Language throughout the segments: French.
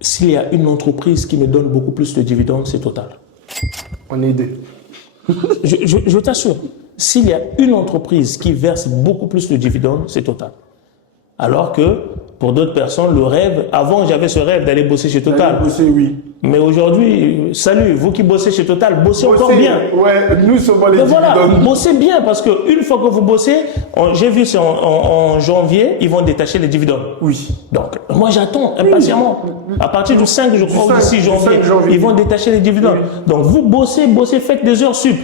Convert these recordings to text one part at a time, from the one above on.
s'il y a une entreprise qui me donne beaucoup plus de dividendes, c'est Total. On est deux. Je t'assure, s'il y a une entreprise qui verse beaucoup plus de dividendes, c'est Total. Alors que pour d'autres personnes, le rêve, avant j'avais ce rêve d'aller bosser chez Total. Bosser, oui. Mais aujourd'hui, salut, vous qui bossez chez Total, bossez encore bien. Ouais, nous sommes les dividendes. Voilà, bossez bien parce qu'une fois que vous bossez, j'ai vu c'est en janvier, ils vont détacher les dividendes. Oui. Donc, moi j'attends impatiemment. À partir du 5, je crois, du 6 janvier, ils vont détacher les dividendes. Oui. Donc, vous bossez, faites des heures sup.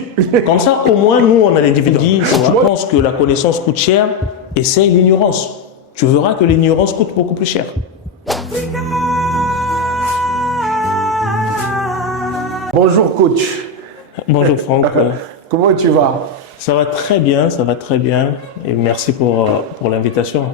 Comme ça, au moins, nous, on a les dividendes. Je pense que la connaissance coûte cher, essaye l'ignorance. Tu verras que l'ignorance coûte beaucoup plus cher. Bonjour coach. Bonjour Franck. Comment tu vas? Ça va très bien, ça va très bien. Et merci pour l'invitation.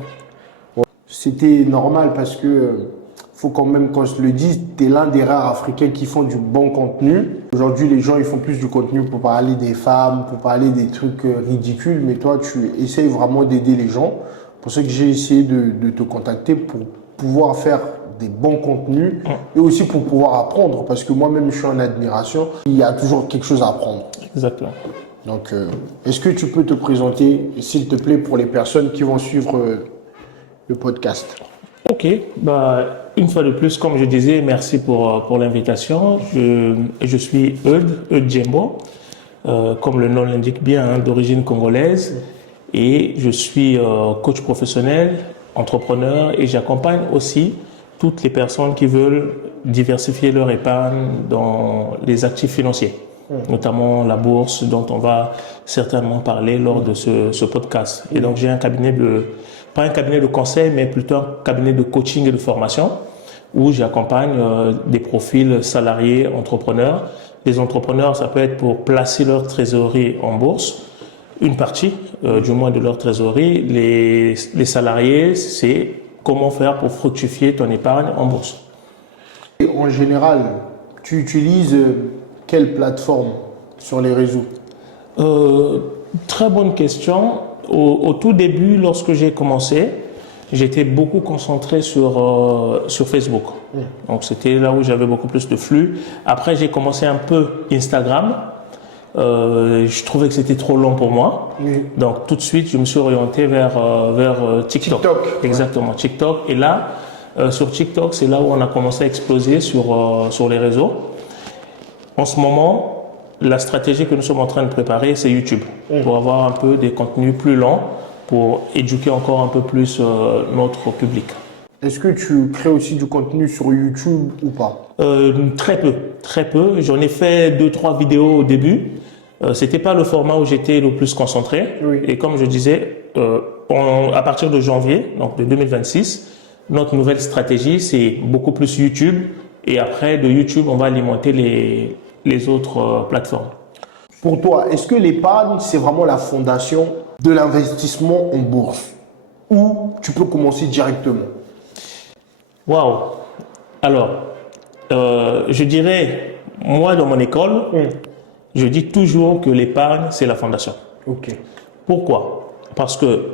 C'était normal parce que, faut quand même qu'on se le dise, tu es l'un des rares Africains qui font du bon contenu. Aujourd'hui, les gens ils font plus du contenu pour parler des femmes, pour parler des trucs ridicules, mais toi, tu essayes vraiment d'aider les gens. Pour ça que j'ai essayé de te contacter pour pouvoir faire des bons contenus et aussi pour pouvoir apprendre parce que moi-même je suis en admiration. Il y a toujours quelque chose à apprendre. Exactement. Donc, est-ce que tu peux te présenter, s'il te plaît, pour les personnes qui vont suivre le podcast? Ok, une fois de plus, comme je disais, merci pour l'invitation. Je suis Eudes Djembo, comme le nom l'indique bien, d'origine congolaise. Et je suis coach professionnel, entrepreneur et j'accompagne aussi toutes les personnes qui veulent diversifier leur épargne dans les actifs financiers, notamment la bourse dont on va certainement parler lors de ce podcast. Et donc j'ai un cabinet pas un cabinet de conseil, mais plutôt un cabinet de coaching et de formation où j'accompagne des profils salariés, entrepreneurs. Les entrepreneurs, ça peut être pour placer leur trésorerie en bourse, une partie du moins de leur trésorerie. Les salariés, c'est comment faire pour fructifier ton épargne en bourse. Et en général, tu utilises quelle plateforme sur les réseaux? Très bonne question. Au tout début, lorsque j'ai commencé, j'étais beaucoup concentré sur Facebook. Donc c'était là où j'avais beaucoup plus de flux. Après, j'ai commencé un peu Instagram. Je trouvais que c'était trop long pour moi. Oui. Donc tout de suite, je me suis orienté vers TikTok. Exactement, TikTok. Et là, sur TikTok, c'est là où on a commencé à exploser sur les réseaux. En ce moment, la stratégie que nous sommes en train de préparer, c'est YouTube. Pour avoir un peu des contenus plus lents, pour éduquer encore un peu plus notre public. Est-ce que tu crées aussi du contenu sur YouTube ou pas? Très peu. J'en ai fait 2-3 vidéos au début. C'était pas le format où j'étais le plus concentré. Oui. Et comme je disais, à partir de janvier, donc de 2026, notre nouvelle stratégie, c'est beaucoup plus YouTube. Et après, de YouTube, on va alimenter les autres plateformes. Pour toi, est-ce que l'épargne, c'est vraiment la fondation de l'investissement en bourse? Ou tu peux commencer directement? Waouh! Alors, je dirais, moi, dans mon école, je dis toujours que l'épargne, c'est la fondation. Ok. Pourquoi? Parce que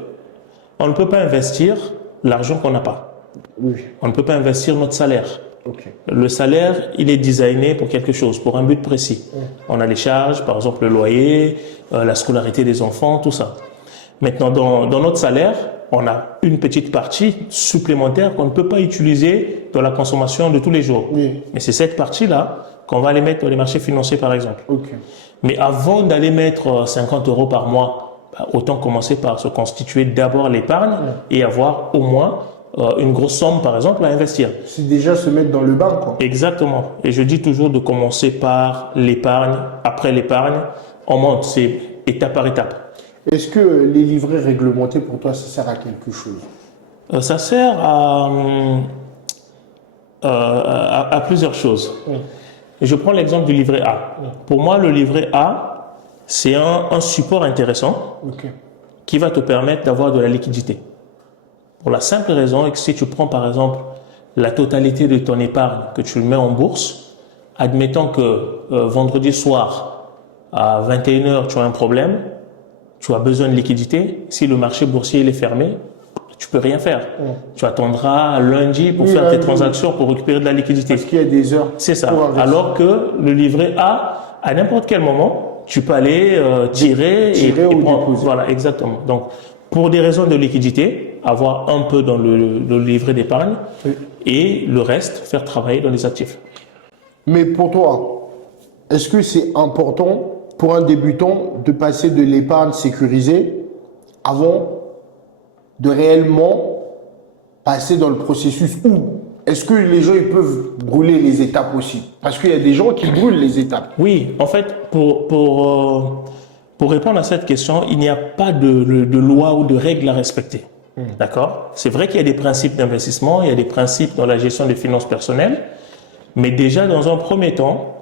on ne peut pas investir l'argent qu'on n'a pas. Oui. On ne peut pas investir notre salaire. Okay. Le salaire, il est designé pour quelque chose, pour un but précis. On a les charges, par exemple le loyer, la scolarité des enfants, tout ça. Maintenant, dans notre salaire, on a une petite partie supplémentaire qu'on ne peut pas utiliser dans la consommation de tous les jours. Oui. Mais c'est cette partie-là qu'on va aller mettre dans les marchés financiers, par exemple. Okay. Mais avant d'aller mettre 50 € par mois, autant commencer par se constituer d'abord l'épargne et avoir au moins une grosse somme, par exemple, à investir. C'est déjà se mettre dans le bain, quoi. Exactement. Et je dis toujours de commencer par l'épargne. Après l'épargne, on monte. C'est étape par étape. Est-ce que les livrets réglementés, pour toi, ça sert à quelque chose? Ça sert à plusieurs choses. Je prends l'exemple du livret A. Pour moi, le livret A, c'est un support intéressant qui va te permettre d'avoir de la liquidité. Pour la simple raison que si tu prends par exemple la totalité de ton épargne que tu le mets en bourse, admettons que vendredi soir à 21 h tu as un problème, tu as besoin de liquidité, si le marché boursier il est fermé, tu peux rien faire. Tu attendras lundi pour faire tes transactions, pour récupérer de la liquidité. Parce qu'il y a des heures. C'est ça. Alors que le livret A, à n'importe quel moment, tu peux aller tirer et prendre. Voilà, exactement. Donc, pour des raisons de liquidité, avoir un peu dans le livret d'épargne et le reste, faire travailler dans les actifs. Mais pour toi, est-ce que c'est important pour un débutant de passer de l'épargne sécurisée avant de réellement passer dans le processus où est-ce que les gens ils peuvent brûler les étapes aussi? Parce qu'il y a des gens qui brûlent les étapes. Oui, en fait, pour répondre à cette question, il n'y a pas de loi ou de règles à respecter. D'accord? C'est vrai qu'il y a des principes d'investissement, il y a des principes dans la gestion des finances personnelles, mais déjà, dans un premier temps,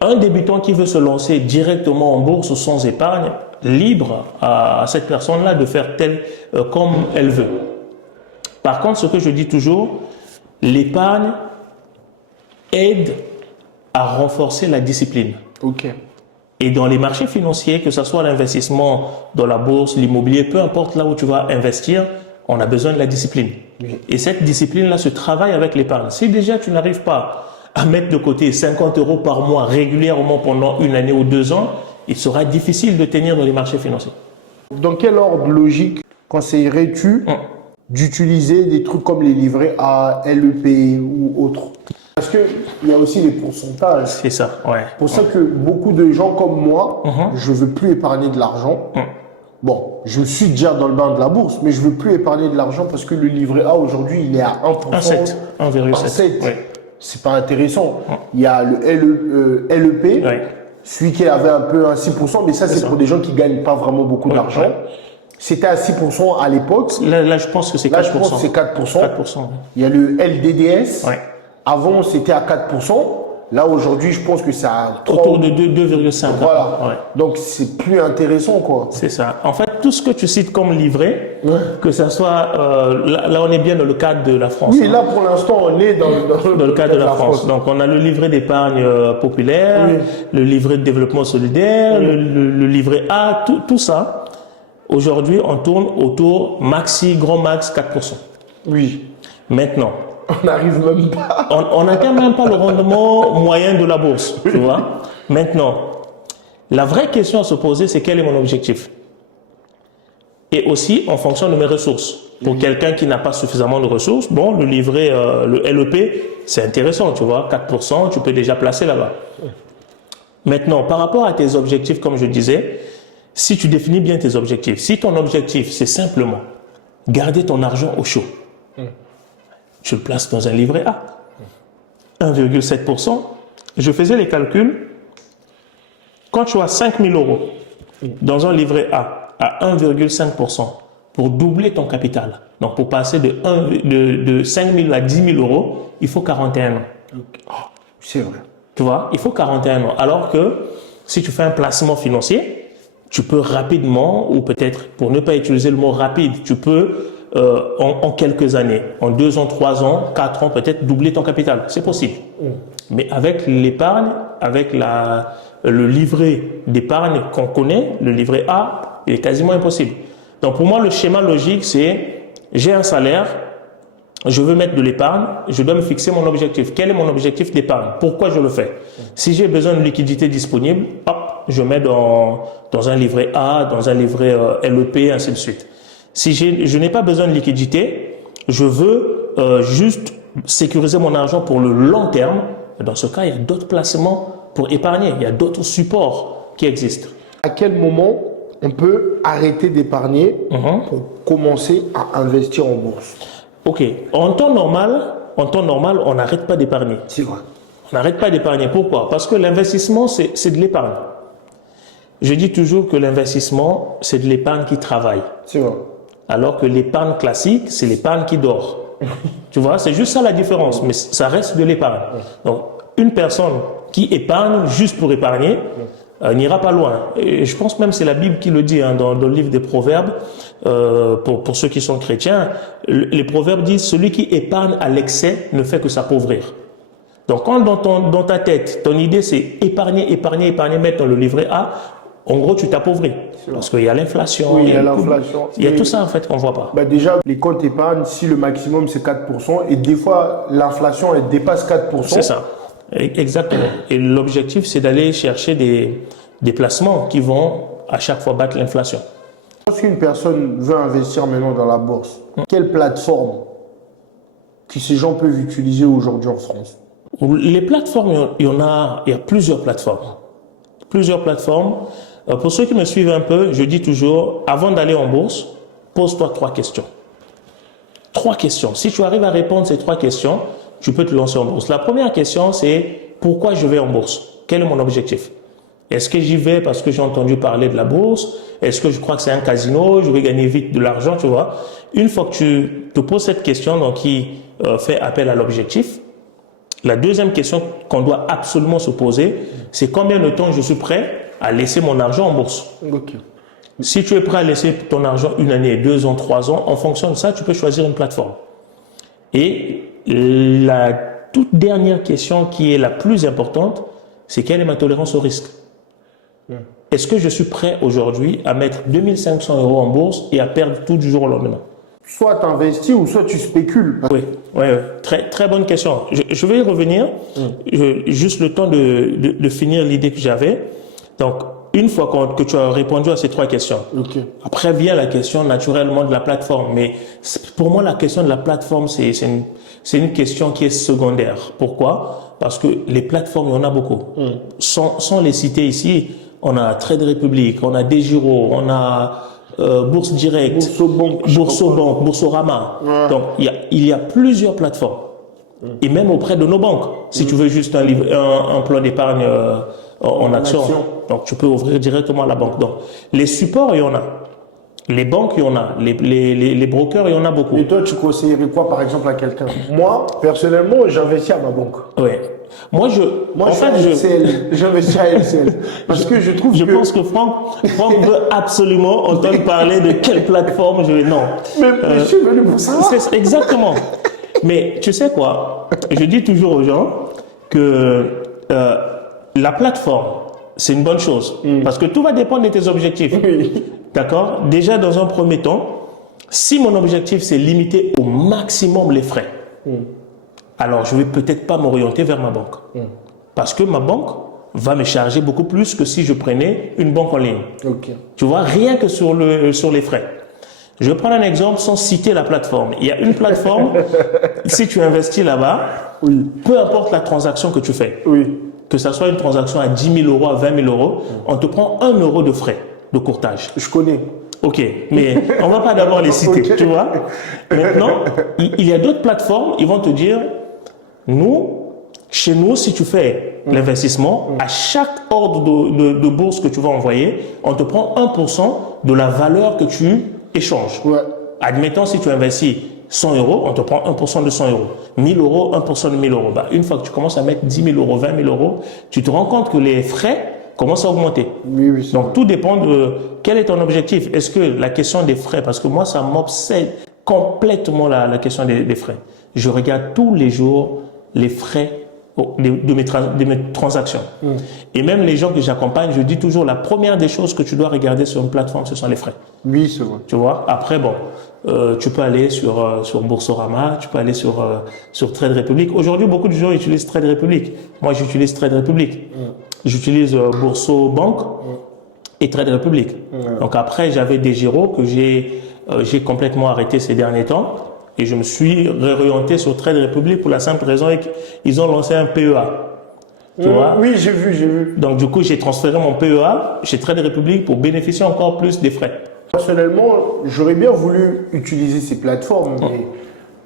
un débutant qui veut se lancer directement en bourse sans épargne, libre à cette personne-là de faire comme elle veut. Par contre, ce que je dis toujours, l'épargne aide à renforcer la discipline. Ok. Et dans les marchés financiers, que ce soit l'investissement dans la bourse, l'immobilier, peu importe là où tu vas investir, on a besoin de la discipline. Oui. Et cette discipline-là se travaille avec l'épargne. Si déjà tu n'arrives pas à mettre de côté 50 € par mois régulièrement pendant une année ou 2 ans, il sera difficile de tenir dans les marchés financiers. Dans quel ordre logique conseillerais-tu d'utiliser des trucs comme les livrets A, LEP ou autres? Parce qu'il y a aussi les pourcentages. C'est ça, ouais. C'est pour ça que beaucoup de gens comme moi, je ne veux plus épargner de l'argent. Bon, je suis déjà dans le bain de la bourse, mais je ne veux plus épargner de l'argent parce que le livret A aujourd'hui, il est à 1%. 1,7. Ouais. C'est pas intéressant. Il y a le LEP, celui qui avait un peu un 6%, mais ça, c'est pour des gens qui ne gagnent pas vraiment beaucoup d'argent. C'était à 6% à l'époque. Là, je pense que c'est 4%. Là, je pense que c'est 4%. 4%. Il y a le LDDS. Avant, c'était à 4%. Là, aujourd'hui, je pense que c'est à 3... Autour de 2,5. Voilà. Donc, c'est plus intéressant, quoi. C'est ça. En fait, tout ce que tu cites comme livret, que ça soit... là, on est bien dans le cadre de la France. Oui, là, pour l'instant, on est dans le cadre de la France. Donc, on a le livret d'épargne populaire, le livret de développement solidaire, le livret A, tout ça. Aujourd'hui, on tourne autour grand max 4%. Oui. Maintenant, on n'arrive même pas. On n'atteint même pas le rendement moyen de la bourse, tu vois. Maintenant, la vraie question à se poser, c'est quel est mon objectif? Et aussi, en fonction de mes ressources. Pour quelqu'un qui n'a pas suffisamment de ressources, bon, le livret, le LEP, c'est intéressant, tu vois. 4%, tu peux déjà placer là-bas. Maintenant, par rapport à tes objectifs, comme je disais, si tu définis bien tes objectifs, si ton objectif, c'est simplement garder ton argent au chaud, tu le places dans un livret A. 1,7%. Je faisais les calculs. Quand tu as 5 000 € dans un livret A à 1,5% pour doubler ton capital, donc pour passer de 5 000 à 10 000 €, il faut 41 ans. C'est vrai. Tu vois, il faut 41 ans. Alors que si tu fais un placement financier, tu peux rapidement, ou peut-être pour ne pas utiliser le mot rapide, tu peux en quelques années, en 2 ans, 3 ans, 4 ans, peut-être doubler ton capital. C'est possible. Mais avec l'épargne, avec le livret d'épargne qu'on connaît, le livret A, il est quasiment impossible. Donc pour moi, le schéma logique, c'est j'ai un salaire, je veux mettre de l'épargne, je dois me fixer mon objectif. Quel est mon objectif d'épargne? Pourquoi je le fais? Si j'ai besoin de liquidité disponible, hop, je mets dans un livret A, dans un livret LEP, ainsi de suite. Si je n'ai pas besoin de liquidité, je veux juste sécuriser mon argent pour le long terme. Dans ce cas, il y a d'autres placements pour épargner. Il y a d'autres supports qui existent. À quel moment on peut arrêter d'épargner pour commencer à investir en bourse? Ok. En temps normal, on n'arrête pas d'épargner. C'est vrai. On n'arrête pas d'épargner. Pourquoi? Parce que l'investissement, c'est de l'épargne. Je dis toujours que l'investissement, c'est de l'épargne qui travaille. C'est vrai. Alors que l'épargne classique, c'est l'épargne qui dort. Tu vois, c'est juste ça la différence, mais ça reste de l'épargne. Donc, une personne qui épargne juste pour épargner n'ira pas loin. Et je pense même que c'est la Bible qui le dit dans le livre des Proverbes, pour ceux qui sont chrétiens. Les Proverbes disent « Celui qui épargne à l'excès ne fait que s'appauvrir ». Donc, quand dans ta tête, ton idée c'est épargner, mettre dans le livret A, en gros, tu t'appauvris. Parce qu'il y a l'inflation. Oui, il y a l'inflation. Il y a tout ça, en fait, qu'on ne voit pas. Bah déjà, les comptes épargne, si le maximum c'est 4%, et des fois, l'inflation, elle dépasse 4%. C'est ça. Exactement. Et l'objectif, c'est d'aller chercher des placements qui vont à chaque fois battre l'inflation. Lorsqu'une personne veut investir maintenant dans la bourse, quelle plateforme que ces gens peuvent utiliser aujourd'hui en France? Les plateformes, il y a plusieurs plateformes. Plusieurs plateformes. Pour ceux qui me suivent un peu, je dis toujours, avant d'aller en bourse, pose-toi 3 questions. 3 questions. Si tu arrives à répondre ces 3 questions, tu peux te lancer en bourse. La première question, c'est pourquoi je vais en bourse? Quel est mon objectif? Est-ce que j'y vais parce que j'ai entendu parler de la bourse? Est-ce que je crois que c'est un casino? Je vais gagner vite de l'argent, tu vois? Une fois que tu te poses cette question, donc qui fait appel à l'objectif, la deuxième question qu'on doit absolument se poser, c'est combien de temps je suis prêt à laisser mon argent en bourse. Okay. Si tu es prêt à laisser ton argent 1 année, 2 ans, 3 ans, en fonction de ça, tu peux choisir une plateforme. Et la toute dernière question qui est la plus importante, c'est quelle est ma tolérance au risque? Est-ce que je suis prêt aujourd'hui à mettre 2500 € en bourse et à perdre tout du jour au lendemain? Soit tu investis ou soit tu spécules. Oui. Très, très bonne question. Je vais y revenir. Juste le temps de finir l'idée que j'avais. Donc, une fois que tu as répondu à ces 3 questions, après vient la question naturellement de la plateforme. Mais pour moi, la question de la plateforme, c'est une question qui est secondaire. Pourquoi? Parce que les plateformes, il y en a beaucoup. Sans les citer ici, on a Trade Republic, on a DEGIRO, on a Bourse Direct, Boursobank, Boursorama. Ouais. Donc, il y a plusieurs plateformes. Et même auprès de nos banques. Si tu veux juste un plan d'épargne en action, donc tu peux ouvrir directement la banque. Donc, les supports, il y en a. Les banques, il y en a. Les brokers, il y en a beaucoup. Et toi, tu conseillerais quoi, par exemple, à quelqu'un? Moi, personnellement, j'investis à ma banque. Oui. Moi, j'investis à LCL. Parce que je trouve je pense que Franck veut absolument entendre parler de quelle plateforme je vais. Non. Mais je suis venu pour ça. Exactement. Mais tu sais quoi? Je dis toujours aux gens que la plateforme, c'est une bonne chose. Parce que tout va dépendre de tes objectifs. Oui. D'accord? Déjà, dans un premier temps, si mon objectif, c'est limiter au maximum les frais, alors je ne vais peut-être pas m'orienter vers ma banque. Parce que ma banque va me charger beaucoup plus que si je prenais une banque en ligne. Tu vois, rien que sur les frais. Je vais prendre un exemple sans citer la plateforme. Il y a une plateforme, si tu investis là-bas, peu importe la transaction que tu fais, que ce soit une transaction à 10 000 €, à 20 000 €, on te prend 1 € de frais de courtage. Je connais. Ok, mais on ne va pas d'abord les citer, tu vois. Maintenant, il y a d'autres plateformes, ils vont te dire, chez nous, si tu fais l'investissement, à chaque ordre de bourse que tu vas envoyer, on te prend 1% de la valeur que tu échanges. Admettons, si tu investis 100 €, on te prend 1% de 100 €. 1000 €, 1% de 1000 €. Bah, une fois que tu commences à mettre 10 000 €, 20 000 €, tu te rends compte que les frais commencent à augmenter. Donc, tout dépend de quel est ton objectif. Est-ce que la question des frais, parce que moi, ça m'obsède complètement la question des frais. Je regarde tous les jours les frais de mes transactions. Et même les gens que j'accompagne, je dis toujours, la première des choses que tu dois regarder sur une plateforme, ce sont les frais. Oui, c'est vrai. Tu vois, après, bon, tu peux aller sur Boursorama, tu peux aller sur Trade Republic. Aujourd'hui, beaucoup de gens utilisent Trade Republic. Moi, j'utilise Trade Republic. J'utilise Boursobank et Trade Republic. Donc après, j'avais DEGIRO que j'ai complètement arrêté ces derniers temps. Et je me suis réorienté sur Trade Republic pour la simple raison qu'ils ont lancé un PEA. Tu vois? Oui, j'ai vu. Donc du coup, j'ai transféré mon PEA chez Trade Republic pour bénéficier encore plus des frais. Personnellement, j'aurais bien voulu utiliser ces plateformes, mais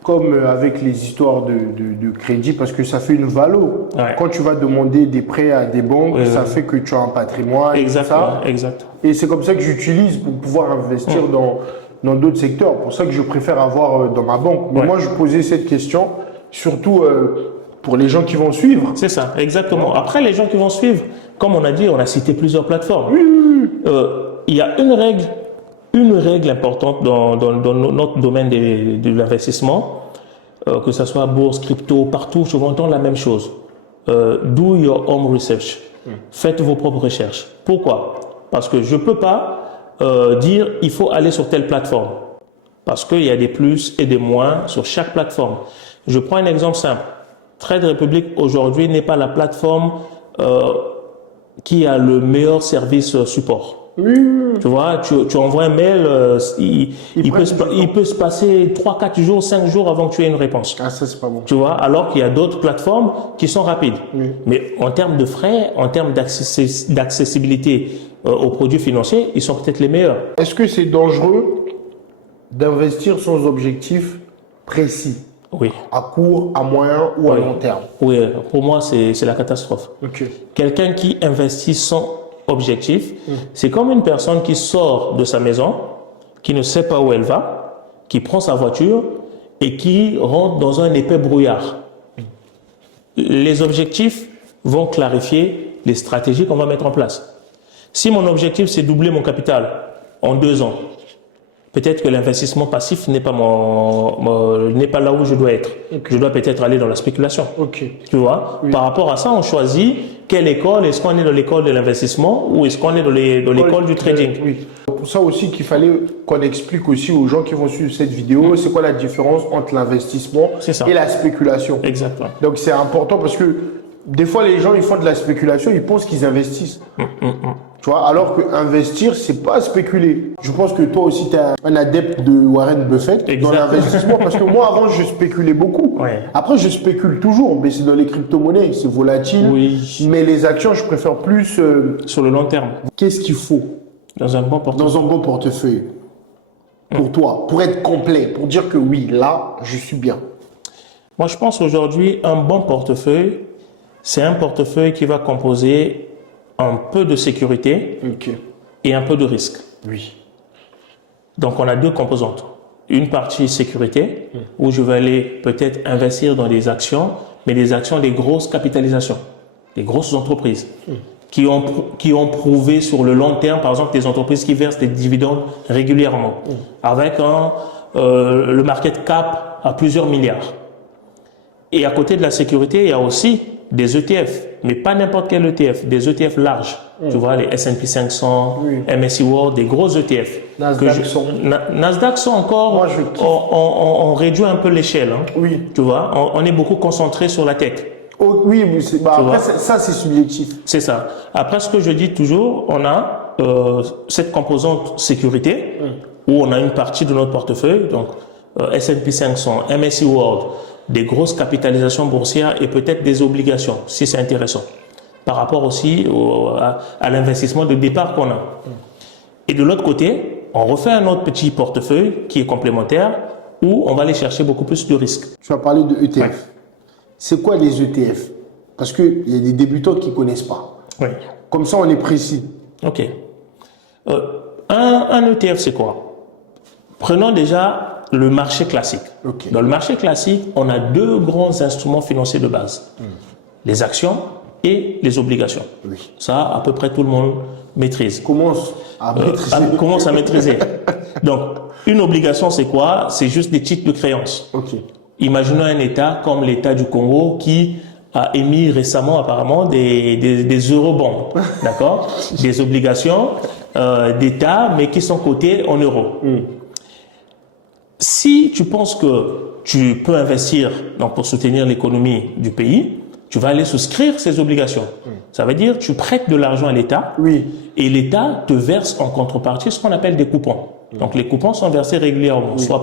comme avec les histoires de crédit, parce que ça fait une valo. Quand tu vas demander des prêts à des banques, ça fait que tu as un patrimoine. Exactement. Et c'est comme ça que j'utilise pour pouvoir investir dans d'autres secteurs. Pour ça que je préfère avoir dans ma banque. Mais moi, je posais cette question, surtout pour les gens qui vont suivre. C'est ça, exactement. Après, les gens qui vont suivre, comme on a dit, on a cité plusieurs plateformes. Il y a une règle importante dans notre domaine de l'investissement, que ce soit bourse, crypto, partout, je vous entends la même chose. Do your own research. Faites vos propres recherches. Pourquoi? parce que je ne peux pas dire il faut aller sur telle plateforme, parce qu'il y a des plus et des moins sur chaque plateforme. Je prends un exemple simple. Trade Republic aujourd'hui n'est pas la plateforme qui a le meilleur service support. Oui, oui, oui. Tu vois, tu envoies un mail, il peut se passer 3, 4 jours, 5 jours avant que tu aies une réponse. Ah, ça, c'est pas bon. Tu vois, alors qu'il y a d'autres plateformes qui sont rapides. Oui. Mais en termes de frais, en termes d'accessibilité aux produits financiers, ils sont peut-être les meilleurs. Est-ce que c'est dangereux d'investir sans objectif précis, Oui. à court, à moyen ou à Oui. long terme? Oui, pour moi, c'est la catastrophe. Ok. Quelqu'un qui investit sans objectif, c'est comme une personne qui sort de sa maison, qui ne sait pas où elle va, qui prend sa voiture et qui rentre dans un épais brouillard. Les objectifs vont clarifier les stratégies qu'on va mettre en place. Si mon objectif, c'est doubler mon capital en 2 ans, peut-être que l'investissement passif n'est pas n'est pas là où je dois être. Okay. Je dois peut-être aller dans la spéculation. Ok. Tu vois, par rapport à ça, on choisit quelle école. Est-ce qu'on est dans l'école de l'investissement ou est-ce qu'on est dans l'école du trading? Oui. Pour ça aussi qu'il fallait qu'on explique aussi aux gens qui vont suivre cette vidéo, c'est quoi la différence entre l'investissement et la spéculation. Exactement. Donc c'est important parce que des fois les gens ils font de la spéculation, ils pensent qu'ils investissent. Tu vois, alors que investir, c'est pas spéculer. Je pense que toi aussi, tu es un adepte de Warren Buffett dans l'investissement. Parce que moi, avant, je spéculais beaucoup. Ouais. Après, je spécule toujours, mais c'est dans les crypto-monnaies. C'est volatile. Oui. Mais les actions, je préfère plus... Sur le long terme. Qu'est-ce qu'il faut dans un bon portefeuille? Dans un bon portefeuille. Pour toi, pour être complet, pour dire que oui, là, je suis bien. Moi, je pense aujourd'hui, un bon portefeuille, c'est un portefeuille qui va composer un peu de sécurité et un peu de risque. Oui. Donc, on a 2 composantes. Une partie sécurité, où je vais aller peut-être investir dans des actions, mais des actions des grosses capitalisations, des grosses entreprises qui ont prouvé sur le long terme, par exemple, des entreprises qui versent des dividendes régulièrement, avec le market cap à plusieurs milliards. Et à côté de la sécurité, il y a aussi des ETF, mais pas n'importe quel ETF, des ETF larges. Tu vois, les S&P 500, MSCI World, des gros ETF. Nasdaq sont encore, moi, on réduit un peu l'échelle. Hein. Oui. Tu vois, on est beaucoup concentré sur la tech. Oh, oui, après, ça c'est subjectif. C'est ça. Après, ce que je dis toujours, on a cette composante sécurité, où on a une partie de notre portefeuille, donc S&P 500, MSCI World, des grosses capitalisations boursières et peut-être des obligations, si c'est intéressant, par rapport aussi à l'investissement de départ qu'on a. Et de l'autre côté, on refait un autre petit portefeuille qui est complémentaire, où on va aller chercher beaucoup plus de risques. Tu vas parler de ETF. Ouais. C'est quoi les ETF? Parce qu'il y a des débutants qui ne connaissent pas. Oui. Comme ça, on est précis. OK. Un ETF, c'est quoi? Prenons déjà le marché classique. Okay. Dans le marché classique, on a 2 grands instruments financiers de base. Les actions et les obligations. Oui. Ça, à peu près tout le monde maîtrise. Commence à maîtriser. Commence à maîtriser. Donc, une obligation, c'est quoi? C'est juste des titres de créance. Okay. Imaginons un État comme l'État du Congo qui a émis récemment apparemment des eurobonds, d'accord? Des obligations d'État, mais qui sont cotées en euros. Si tu penses que tu peux investir donc, pour soutenir l'économie du pays, tu vas aller souscrire ces obligations. Ça veut dire que tu prêtes de l'argent à l'État et l'État te verse en contrepartie ce qu'on appelle des coupons. Donc les coupons sont versés régulièrement, soit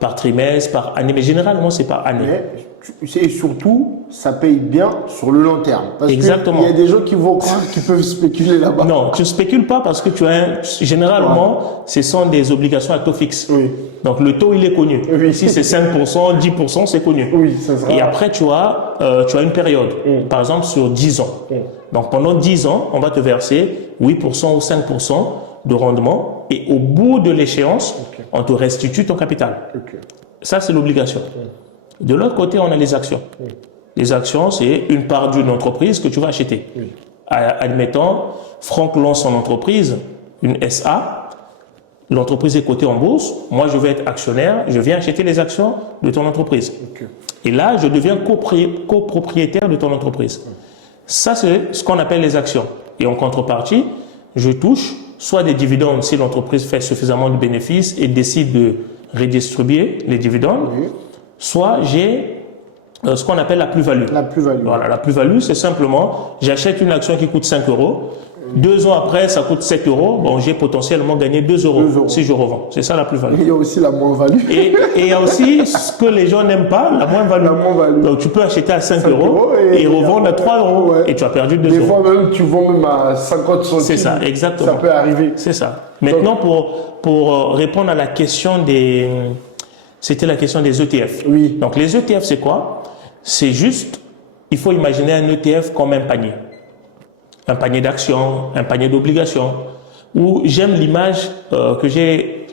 par trimestre, par année, mais généralement c'est par année. Et surtout, ça paye bien sur le long terme. Parce Exactement. qu'il y a des gens qui vont croire qu'ils peuvent spéculer là-bas. Non, tu ne spécules pas parce que généralement, ce sont des obligations à taux fixe. Oui. Donc le taux, il est connu. Oui. Si c'est 5%, 10%, c'est connu. Oui, ça sera... Et après, tu as une période, par exemple sur 10 ans. Donc pendant 10 ans, on va te verser 8% ou 5% de rendement et au bout de l'échéance, on te restitue ton capital. Ça, c'est l'obligation. De l'autre côté, on a les actions. Les actions, c'est une part d'une entreprise que tu vas acheter. Admettons, Franck lance son entreprise, une SA. L'entreprise est cotée en bourse. Moi, je vais être actionnaire. Je viens acheter les actions de ton entreprise. Et là, je deviens copropriétaire de ton entreprise. Ça, c'est ce qu'on appelle les actions. Et en contrepartie, je touche soit des dividendes si l'entreprise fait suffisamment de bénéfices et décide de redistribuer les dividendes, soit j'ai ce qu'on appelle la plus-value. La plus-value. Voilà, la plus-value, c'est simplement, j'achète une action qui coûte 5 euros, 2 ans après, ça coûte 7 euros, bon, j'ai potentiellement gagné 2 euros si je revends. C'est ça la plus-value. Il y a aussi la moins-value. Et il y a aussi ce que les gens n'aiment pas, la moins-value. La moins-value. Donc tu peux acheter à 5 euros et revendre à 3 euros. Ouais. Et tu as perdu 2 Des euros. fois même, tu vends même à 50 centimes. C'est ça, exactement. Ça peut arriver. C'est ça. Maintenant, pour répondre à la question des... C'était la question des ETF. Oui. Donc les ETF, c'est quoi? C'est juste, il faut imaginer un ETF comme un panier. Un panier d'actions, un panier d'obligations. Où j'aime l'image que j'ai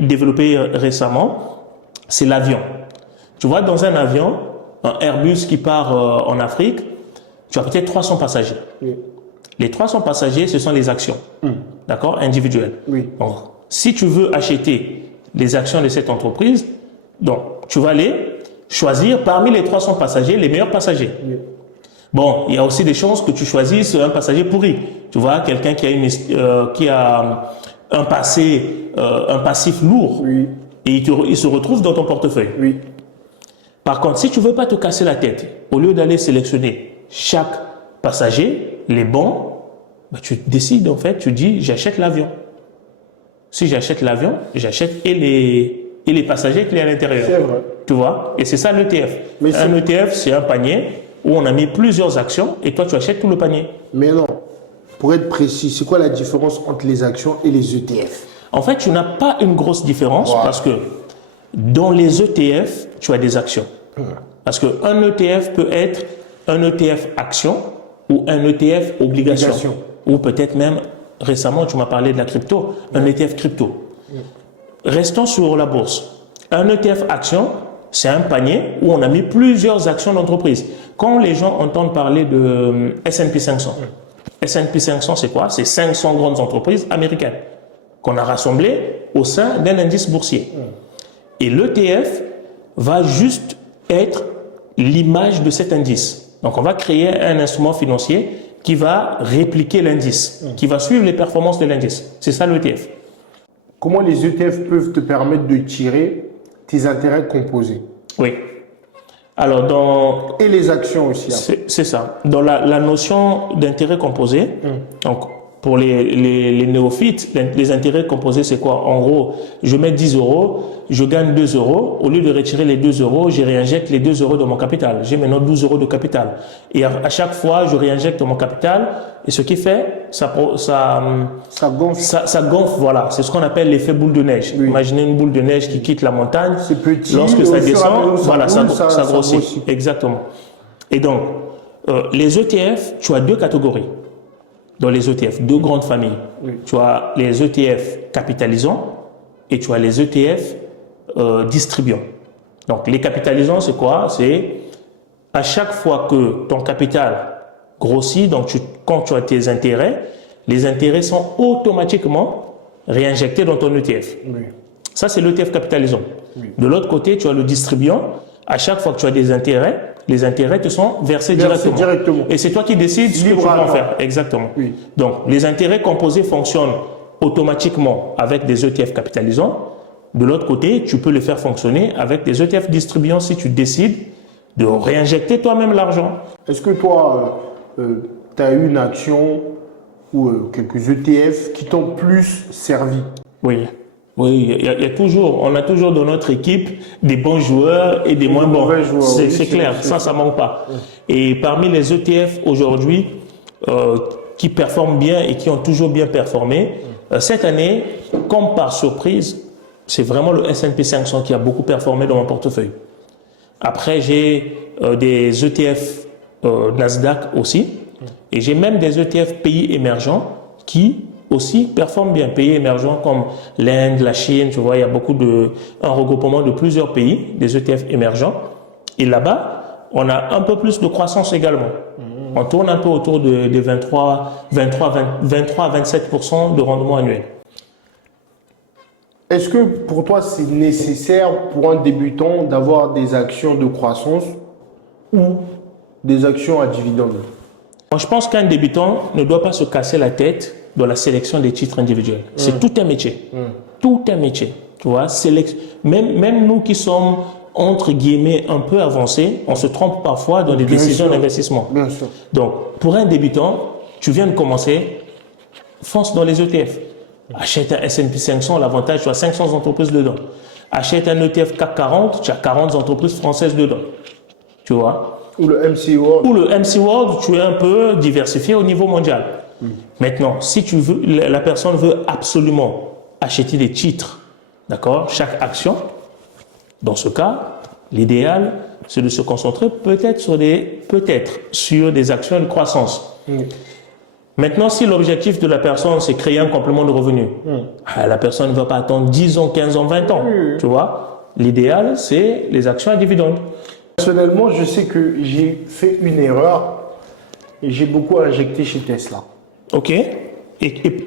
développée récemment, c'est l'avion. Tu vois, dans un avion, un Airbus qui part en Afrique, tu as peut-être 300 passagers. Oui. Les 300 passagers, ce sont les actions, d'accord, individuelles. Oui. Donc, si tu veux acheter les actions de cette entreprise, donc tu vas aller choisir parmi les 300 passagers les meilleurs passagers. Oui. Bon, il y a aussi des chances que tu choisisses un passager pourri. Tu vois, quelqu'un qui a un passif lourd, Oui. et il se retrouve dans ton portefeuille. Oui. Par contre, si tu veux pas te casser la tête, au lieu d'aller sélectionner chaque passager, les bons, bah, tu décides en fait, tu dis j'achète l'avion. Si j'achète l'avion, j'achète et les passagers qui sont à l'intérieur. C'est vrai. Tu vois? Et c'est ça l'ETF. Mais Un ETF, c'est un panier où on a mis plusieurs actions et toi tu achètes tout le panier. Mais non. Pour être précis, c'est quoi la différence entre les actions et les ETF? En fait, tu n'as pas une grosse différence parce que dans les ETF, tu as des actions. Parce qu'un ETF peut être un ETF action ou un ETF obligation. Ou peut-être même, récemment, tu m'as parlé de la crypto, un ETF crypto. Restons sur la bourse. Un ETF action, c'est un panier où on a mis plusieurs actions d'entreprise. Quand les gens entendent parler de S&P 500, S&P 500, c'est quoi? C'est 500 grandes entreprises américaines qu'on a rassemblées au sein d'un indice boursier. Et l'ETF va juste être l'image de cet indice. Donc, on va créer un instrument financier qui va répliquer l'indice, qui va suivre les performances de l'indice. C'est ça l'ETF. Comment les ETF peuvent te permettre de tirer tes intérêts composés? Oui. Alors, et les actions aussi. C'est ça. Dans la notion d'intérêt composé, donc pour les néophytes, les intérêts composés, c'est quoi? En gros, je mets 10 euros, je gagne 2 euros. Au lieu de retirer les 2 euros, je réinjecte les 2 euros dans mon capital. J'ai maintenant 12 euros de capital. Et à chaque fois, je réinjecte mon capital. Et ce qui fait, ça gonfle. Ça gonfle, voilà. C'est ce qu'on appelle l'effet boule de neige. Oui. Imaginez une boule de neige qui quitte la montagne. C'est petit. Lorsque ça descend, voilà, ça grossit. grossit. Exactement. Et donc, les ETF, tu as deux catégories. Dans les ETF, deux grandes familles. Oui. Tu as les ETF capitalisants et tu as les ETF distribuants. Donc, les capitalisants, c'est quoi? C'est à chaque fois que ton capital grossit, donc quand tu as tes intérêts, les intérêts sont automatiquement réinjectés dans ton ETF. Oui. Ça, c'est l'ETF capitalisant. Oui. De l'autre côté, tu as le distribuant. À chaque fois que tu as des intérêts, les intérêts te sont versés directement. Et c'est toi qui décides ce que tu vas en faire. Exactement. Oui. Donc, les intérêts composés fonctionnent automatiquement avec des ETF capitalisants. De l'autre côté, tu peux les faire fonctionner avec des ETF distribuants si tu décides de réinjecter toi-même l'argent. Est-ce que toi, tu as eu une action ou quelques ETF qui t'ont plus servi? Oui. Oui, il y a toujours, on a toujours dans notre équipe des bons joueurs et des moins bons. C'est clair, ça manque pas. Oui. Et parmi les ETF aujourd'hui qui performent bien et qui ont toujours bien performé, cette année, comme par surprise, c'est vraiment le S&P 500 qui a beaucoup performé dans mon portefeuille. Après, j'ai des ETF Nasdaq aussi, et j'ai même des ETF pays émergents qui aussi performent bien. Pays émergents comme l'Inde, la Chine, tu vois, il y a un regroupement de plusieurs pays, des ETF émergents. Et là-bas, on a un peu plus de croissance également. On tourne un peu autour de 23 à 27% de rendement annuel. Est-ce que pour toi, c'est nécessaire pour un débutant d'avoir des actions de croissance ou des actions à dividendes? Je pense qu'un débutant ne doit pas se casser la tête dans la sélection des titres individuels. C'est tout un métier. Tout un métier. Tu vois, même nous qui sommes, entre guillemets, un peu avancés, on se trompe parfois dans des décisions d'investissement. Bien sûr. Donc, pour un débutant, tu viens de commencer, fonce dans les ETF. Achète un S&P 500, l'avantage, tu as 500 entreprises dedans. Achète un ETF CAC 40, tu as 40 entreprises françaises dedans. Tu vois? Ou le MC World. Ou le MC World, tu es un peu diversifié au niveau mondial. Maintenant, si tu veux, la personne veut absolument acheter des titres, d'accord, chaque action, dans ce cas, l'idéal, c'est de se concentrer peut-être sur des actions de croissance. Maintenant, si l'objectif de la personne, c'est créer un complément de revenu, la personne ne va pas attendre 10 ans, 15 ans, 20 ans. Tu vois, l'idéal, c'est les actions à dividendes. Personnellement, je sais que j'ai fait une erreur et j'ai beaucoup injecté chez Tesla. OK.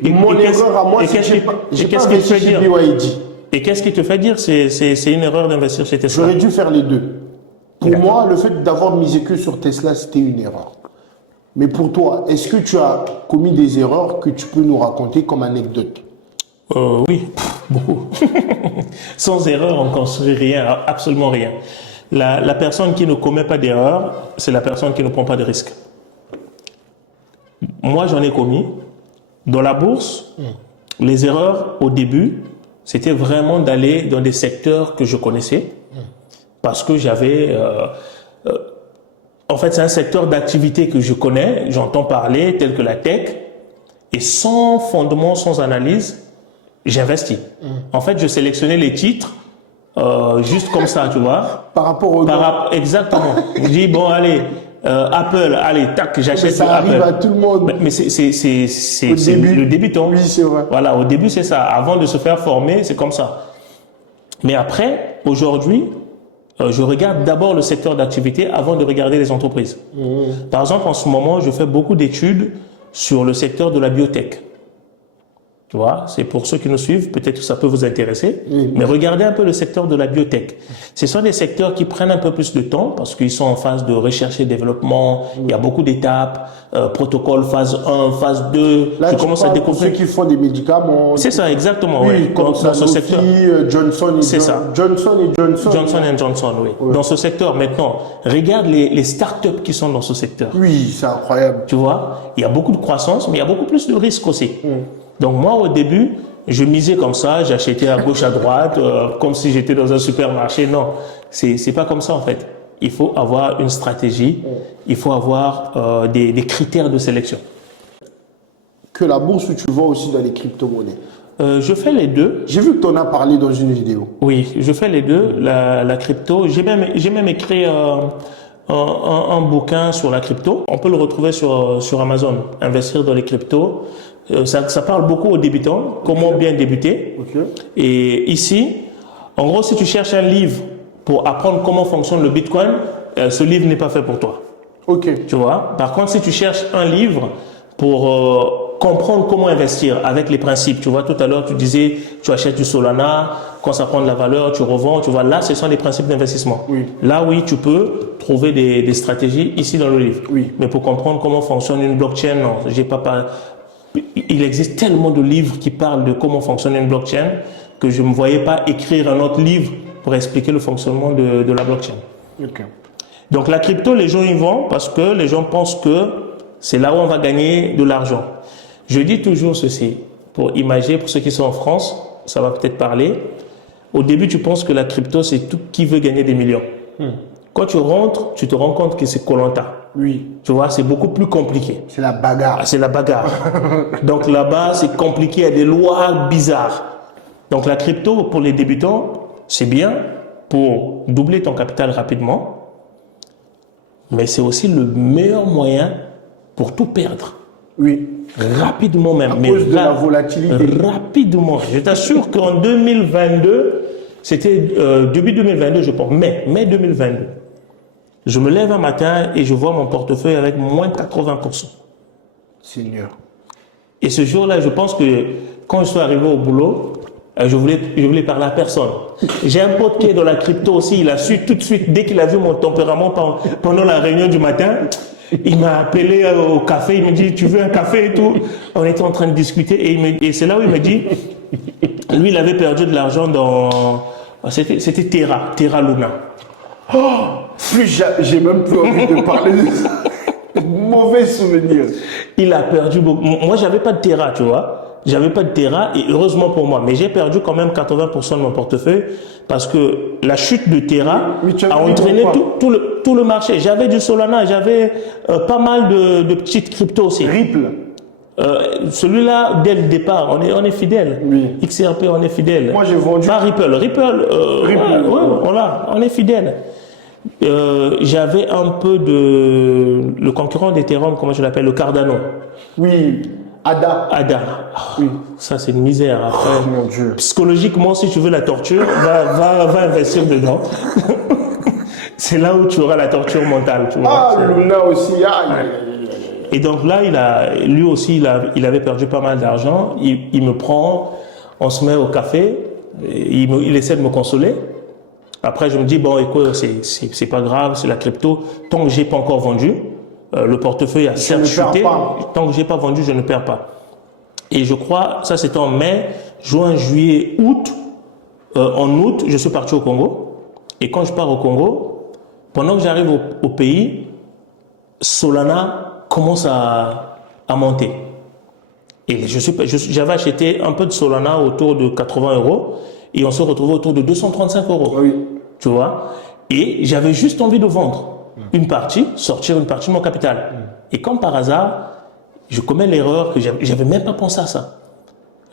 Mon erreur à moi, c'est que j'ai pas investi chez BYD. Et qu'est-ce qui te fait dire que c'est une erreur d'investir chez Tesla? J'aurais dû faire les deux. Pour moi, le fait d'avoir misé que sur Tesla, c'était une erreur. Mais pour toi, est-ce que tu as commis des erreurs que tu peux nous raconter comme anecdote? Oui, beaucoup. Sans erreur, on ne construit rien, absolument rien. La personne qui ne commet pas d'erreur, c'est la personne qui ne prend pas de risque. Moi, j'en ai commis. Dans la bourse, les erreurs au début, c'était vraiment d'aller dans des secteurs que je connaissais parce que j'avais... en fait, c'est un secteur d'activité que je connais, j'entends parler, tel que la tech, et sans fondement, sans analyse, j'investis. En fait, je sélectionnais les titres juste comme ça, tu vois. Par rapport au... Exactement. Je dis, bon, allez, Apple, allez, tac, j'achète ça Apple. arrive à tout le monde. Mais c'est le débutant. Oui, c'est vrai. Voilà, au début, c'est ça. Avant de se faire former, c'est comme ça. Mais après, aujourd'hui, je regarde d'abord le secteur d'activité avant de regarder les entreprises. Par exemple, en ce moment, je fais beaucoup d'études sur le secteur de la biotech. Tu vois, c'est pour ceux qui nous suivent, peut-être que ça peut vous intéresser. Mais regardez un peu le secteur de la biotech. Ce sont des secteurs qui prennent un peu plus de temps parce qu'ils sont en phase de recherche et développement. Il y a beaucoup d'étapes, protocole phase 1, phase 2. Là, tu commences à parles pour ceux qui font des médicaments. C'est ça, exactement. Oui, ouais. comme dans ce secteur. Johnson et Johnson. Johnson & Johnson, oui. Ouais. Dans ce secteur, maintenant, regarde les startups qui sont dans ce secteur. Oui, c'est incroyable. Tu vois, il y a beaucoup de croissance, mais il y a beaucoup plus de risques aussi. Donc moi, au début, je misais comme ça, j'achetais à gauche, à droite, comme si j'étais dans un supermarché. Non, c'est pas comme ça en fait. Il faut avoir une stratégie, il faut avoir des critères de sélection. Que la bourse, ou tu vois aussi dans les crypto-monnaies? Je fais les deux. J'ai vu que tu en as parlé dans une vidéo. Oui, je fais les deux, la crypto. J'ai même écrit un bouquin sur la crypto. On peut le retrouver sur Amazon, Investir dans les cryptos. Ça parle beaucoup aux débutants, comment bien débuter. Et ici, en gros, si tu cherches un livre pour apprendre comment fonctionne le Bitcoin, ce livre n'est pas fait pour toi. Tu vois. Par contre, si tu cherches un livre pour comprendre comment investir avec les principes, tu vois, tout à l'heure, tu disais, tu achètes du Solana, quand ça prend de la valeur, tu revends, tu vois, là, ce sont des principes d'investissement. Là, oui, tu peux trouver des stratégies ici dans le livre. Mais pour comprendre comment fonctionne une blockchain, non, j'ai pas. Il existe tellement de livres qui parlent de comment fonctionne une blockchain que je ne me voyais pas écrire un autre livre pour expliquer le fonctionnement de la blockchain. Donc la crypto, les gens y vont parce que les gens pensent que c'est là où on va gagner de l'argent. Je dis toujours ceci, pour imaginer, pour ceux qui sont en France, ça va peut-être parler. Au début, tu penses que la crypto, c'est tout qui veut gagner des millions. Quand tu rentres, tu te rends compte que c'est Koh-Lanta. Tu vois, c'est beaucoup plus compliqué. C'est la bagarre. C'est la bagarre. Donc là-bas, c'est compliqué, il y a des lois bizarres. Donc la crypto, pour les débutants, c'est bien pour doubler ton capital rapidement, mais c'est aussi le meilleur moyen pour tout perdre. Rapidement même. À cause de la volatilité. Rapidement. Je t'assure qu'en 2022, c'était début 2022, je pense, mai 2022. Je me lève un matin et je vois mon portefeuille avec moins de 80%. Seigneur. Et ce jour-là, je pense que quand je suis arrivé au boulot, je voulais parler à personne. J'ai un pote qui est dans la crypto aussi, il a su tout de suite, dès qu'il a vu mon tempérament pendant la réunion du matin, Il m'a appelé au café, il me dit, tu veux un café et tout. On était en train de discuter et c'est là où il me dit, lui, il avait perdu de l'argent dans, c'était Terra Luna. J'ai même plus envie de parler de ça. Mauvais souvenir. Il a perdu beaucoup. Moi, j'avais pas de Terra, tu vois. J'avais pas de Terra et heureusement pour moi. Mais j'ai perdu quand même 80% de mon portefeuille parce que la chute de Terra a entraîné tout le marché. J'avais du Solana, j'avais pas mal de petites cryptos aussi. Ripple. Celui-là, dès le départ, on est fidèle. Oui. XRP, on est fidèle. Moi, j'ai vendu. Pas Ripple. Ripple, voilà, on est fidèle. J'avais un peu le concurrent d'Ethereum, comment je l'appelle, le Cardano. Oui, ADA. Oui. Ça, c'est une misère. Après, mon Dieu. Psychologiquement, si tu veux la torture, va investir dedans. C'est là où tu auras la torture mentale. Tu vois. Luna aussi. Et donc là, lui aussi, il avait perdu pas mal d'argent. Il me prend, on se met au café, il essaie de me consoler. Après, je me dis, bon, écoute, c'est pas grave, c'est la crypto. Tant que j'ai pas encore vendu, le portefeuille a certes chuté. Tant que j'ai pas vendu, je ne perds pas. Et je crois, ça c'était en mai, juin, juillet, août. En août, je suis parti au Congo. Et quand je pars au Congo, pendant que j'arrive au pays, Solana commence à monter. Et j'avais acheté un peu de Solana autour de 80 € et on se retrouvait autour de 235 €. Oui. Tu vois? Et j'avais juste envie de vendre une partie, sortir une partie de mon capital. Et comme par hasard, je commets l'erreur que j'avais même pas pensé à ça.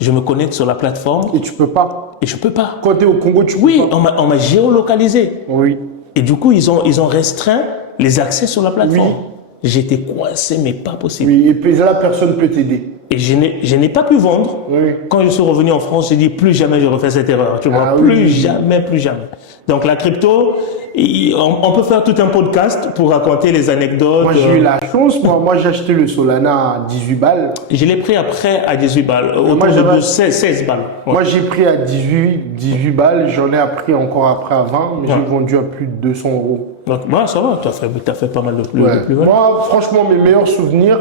Je me connecte sur la plateforme. Et tu peux pas. Et je peux pas. Quand tu es au Congo, tu peux pas. Oui, on m'a géolocalisé. Oui. Et du coup, ils ont restreint les accès sur la plateforme. Oui. J'étais coincé, mais pas possible. Oui, et puis là, personne ne peut t'aider. Et je n'ai pas pu vendre. Oui. Quand je suis revenu en France, j'ai dit plus jamais je refais cette erreur. Tu vois, plus jamais. Donc la crypto, on peut faire tout un podcast pour raconter les anecdotes. Moi, j'ai eu la chance. Moi j'ai acheté le Solana à 18 balles. Je l'ai pris après à 18 balles, autour de 16 balles. Ouais. Moi, j'ai pris à 18 balles. J'en ai appris encore après à 20, mais j'ai vendu à plus de 200 €. Donc, ça va, tu as fait pas mal de plus. Moi, franchement, mes meilleurs souvenirs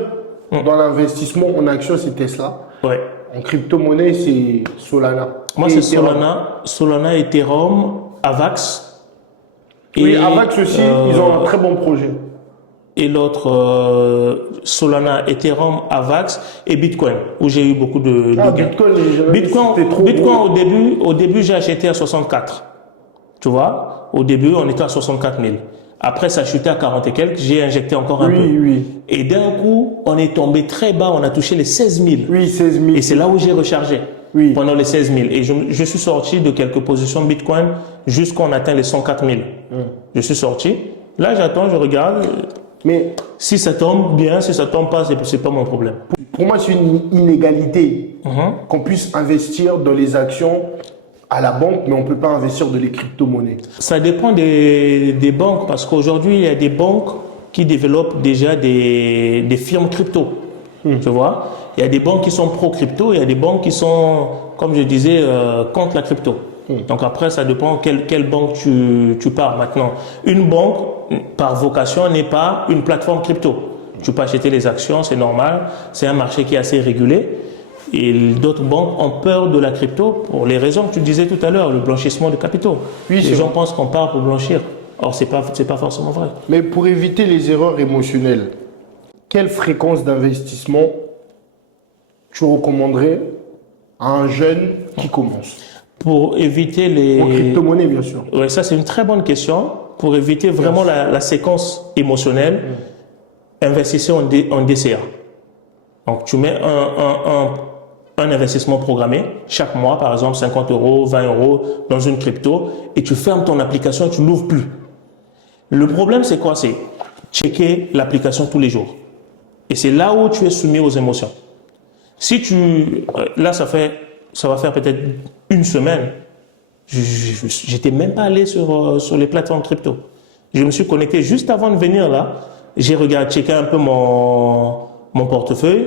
dans l'investissement en action, c'est Tesla. Ouais. En crypto-monnaie, c'est Solana. Moi, c'est Solana, Ethereum, Avax. Oui, Avax aussi, ils ont un très bon projet. Et l'autre, Solana, Ethereum, Avax et Bitcoin, où j'ai eu beaucoup de gains. Bitcoin, au début, j'ai acheté à 64. Tu vois, au début, on était à 64 000. Après, ça a chuté à 40 et quelques. J'ai injecté encore un peu. Oui. Et d'un coup, on est tombé très bas. On a touché les 16 000. Oui, 16 000. Et c'est là où j'ai rechargé. Oui. Pendant les 16 000. Et je suis sorti de quelques positions Bitcoin jusqu'à on atteint les 104 000. Je suis sorti. Là, j'attends, je regarde. Mais si ça tombe bien, si ça tombe pas, c'est pas mon problème. Pour moi, c'est une inégalité qu'on puisse investir dans les actions à la banque, mais on ne peut pas investir dans les crypto-monnaies. Ça dépend des banques, parce qu'aujourd'hui, il y a des banques qui développent déjà des firmes crypto. Tu vois, il y a des banques qui sont pro-crypto, il y a des banques qui sont, comme je disais, contre la crypto. Donc après, ça dépend quelle banque tu pars maintenant. Une banque, par vocation, n'est pas une plateforme crypto. Tu peux acheter les actions, c'est normal. C'est un marché qui est assez régulé. Et d'autres banques ont peur de la crypto pour les raisons que tu disais tout à l'heure, le blanchissement de capitaux. Oui, les gens pensent qu'on part pour blanchir. Or, c'est pas forcément vrai. Mais pour éviter les erreurs émotionnelles, quelle fréquence d'investissement tu recommanderais à un jeune qui commence? Pour éviter les... En crypto-monnaie, bien sûr. Oui, ça c'est une très bonne question. Pour éviter vraiment la séquence émotionnelle, investissez en DCA. Donc, tu mets un investissement programmé chaque mois, par exemple 50 €, 20 € dans une crypto, et tu fermes ton application et tu l'ouvres plus. Le problème, c'est quoi? C'est checker l'application tous les jours. Et c'est là où tu es soumis aux émotions. Si là, ça va faire peut-être une semaine. J'étais même pas allé sur les plateformes crypto. Je me suis connecté juste avant de venir là. J'ai checké un peu mon portefeuille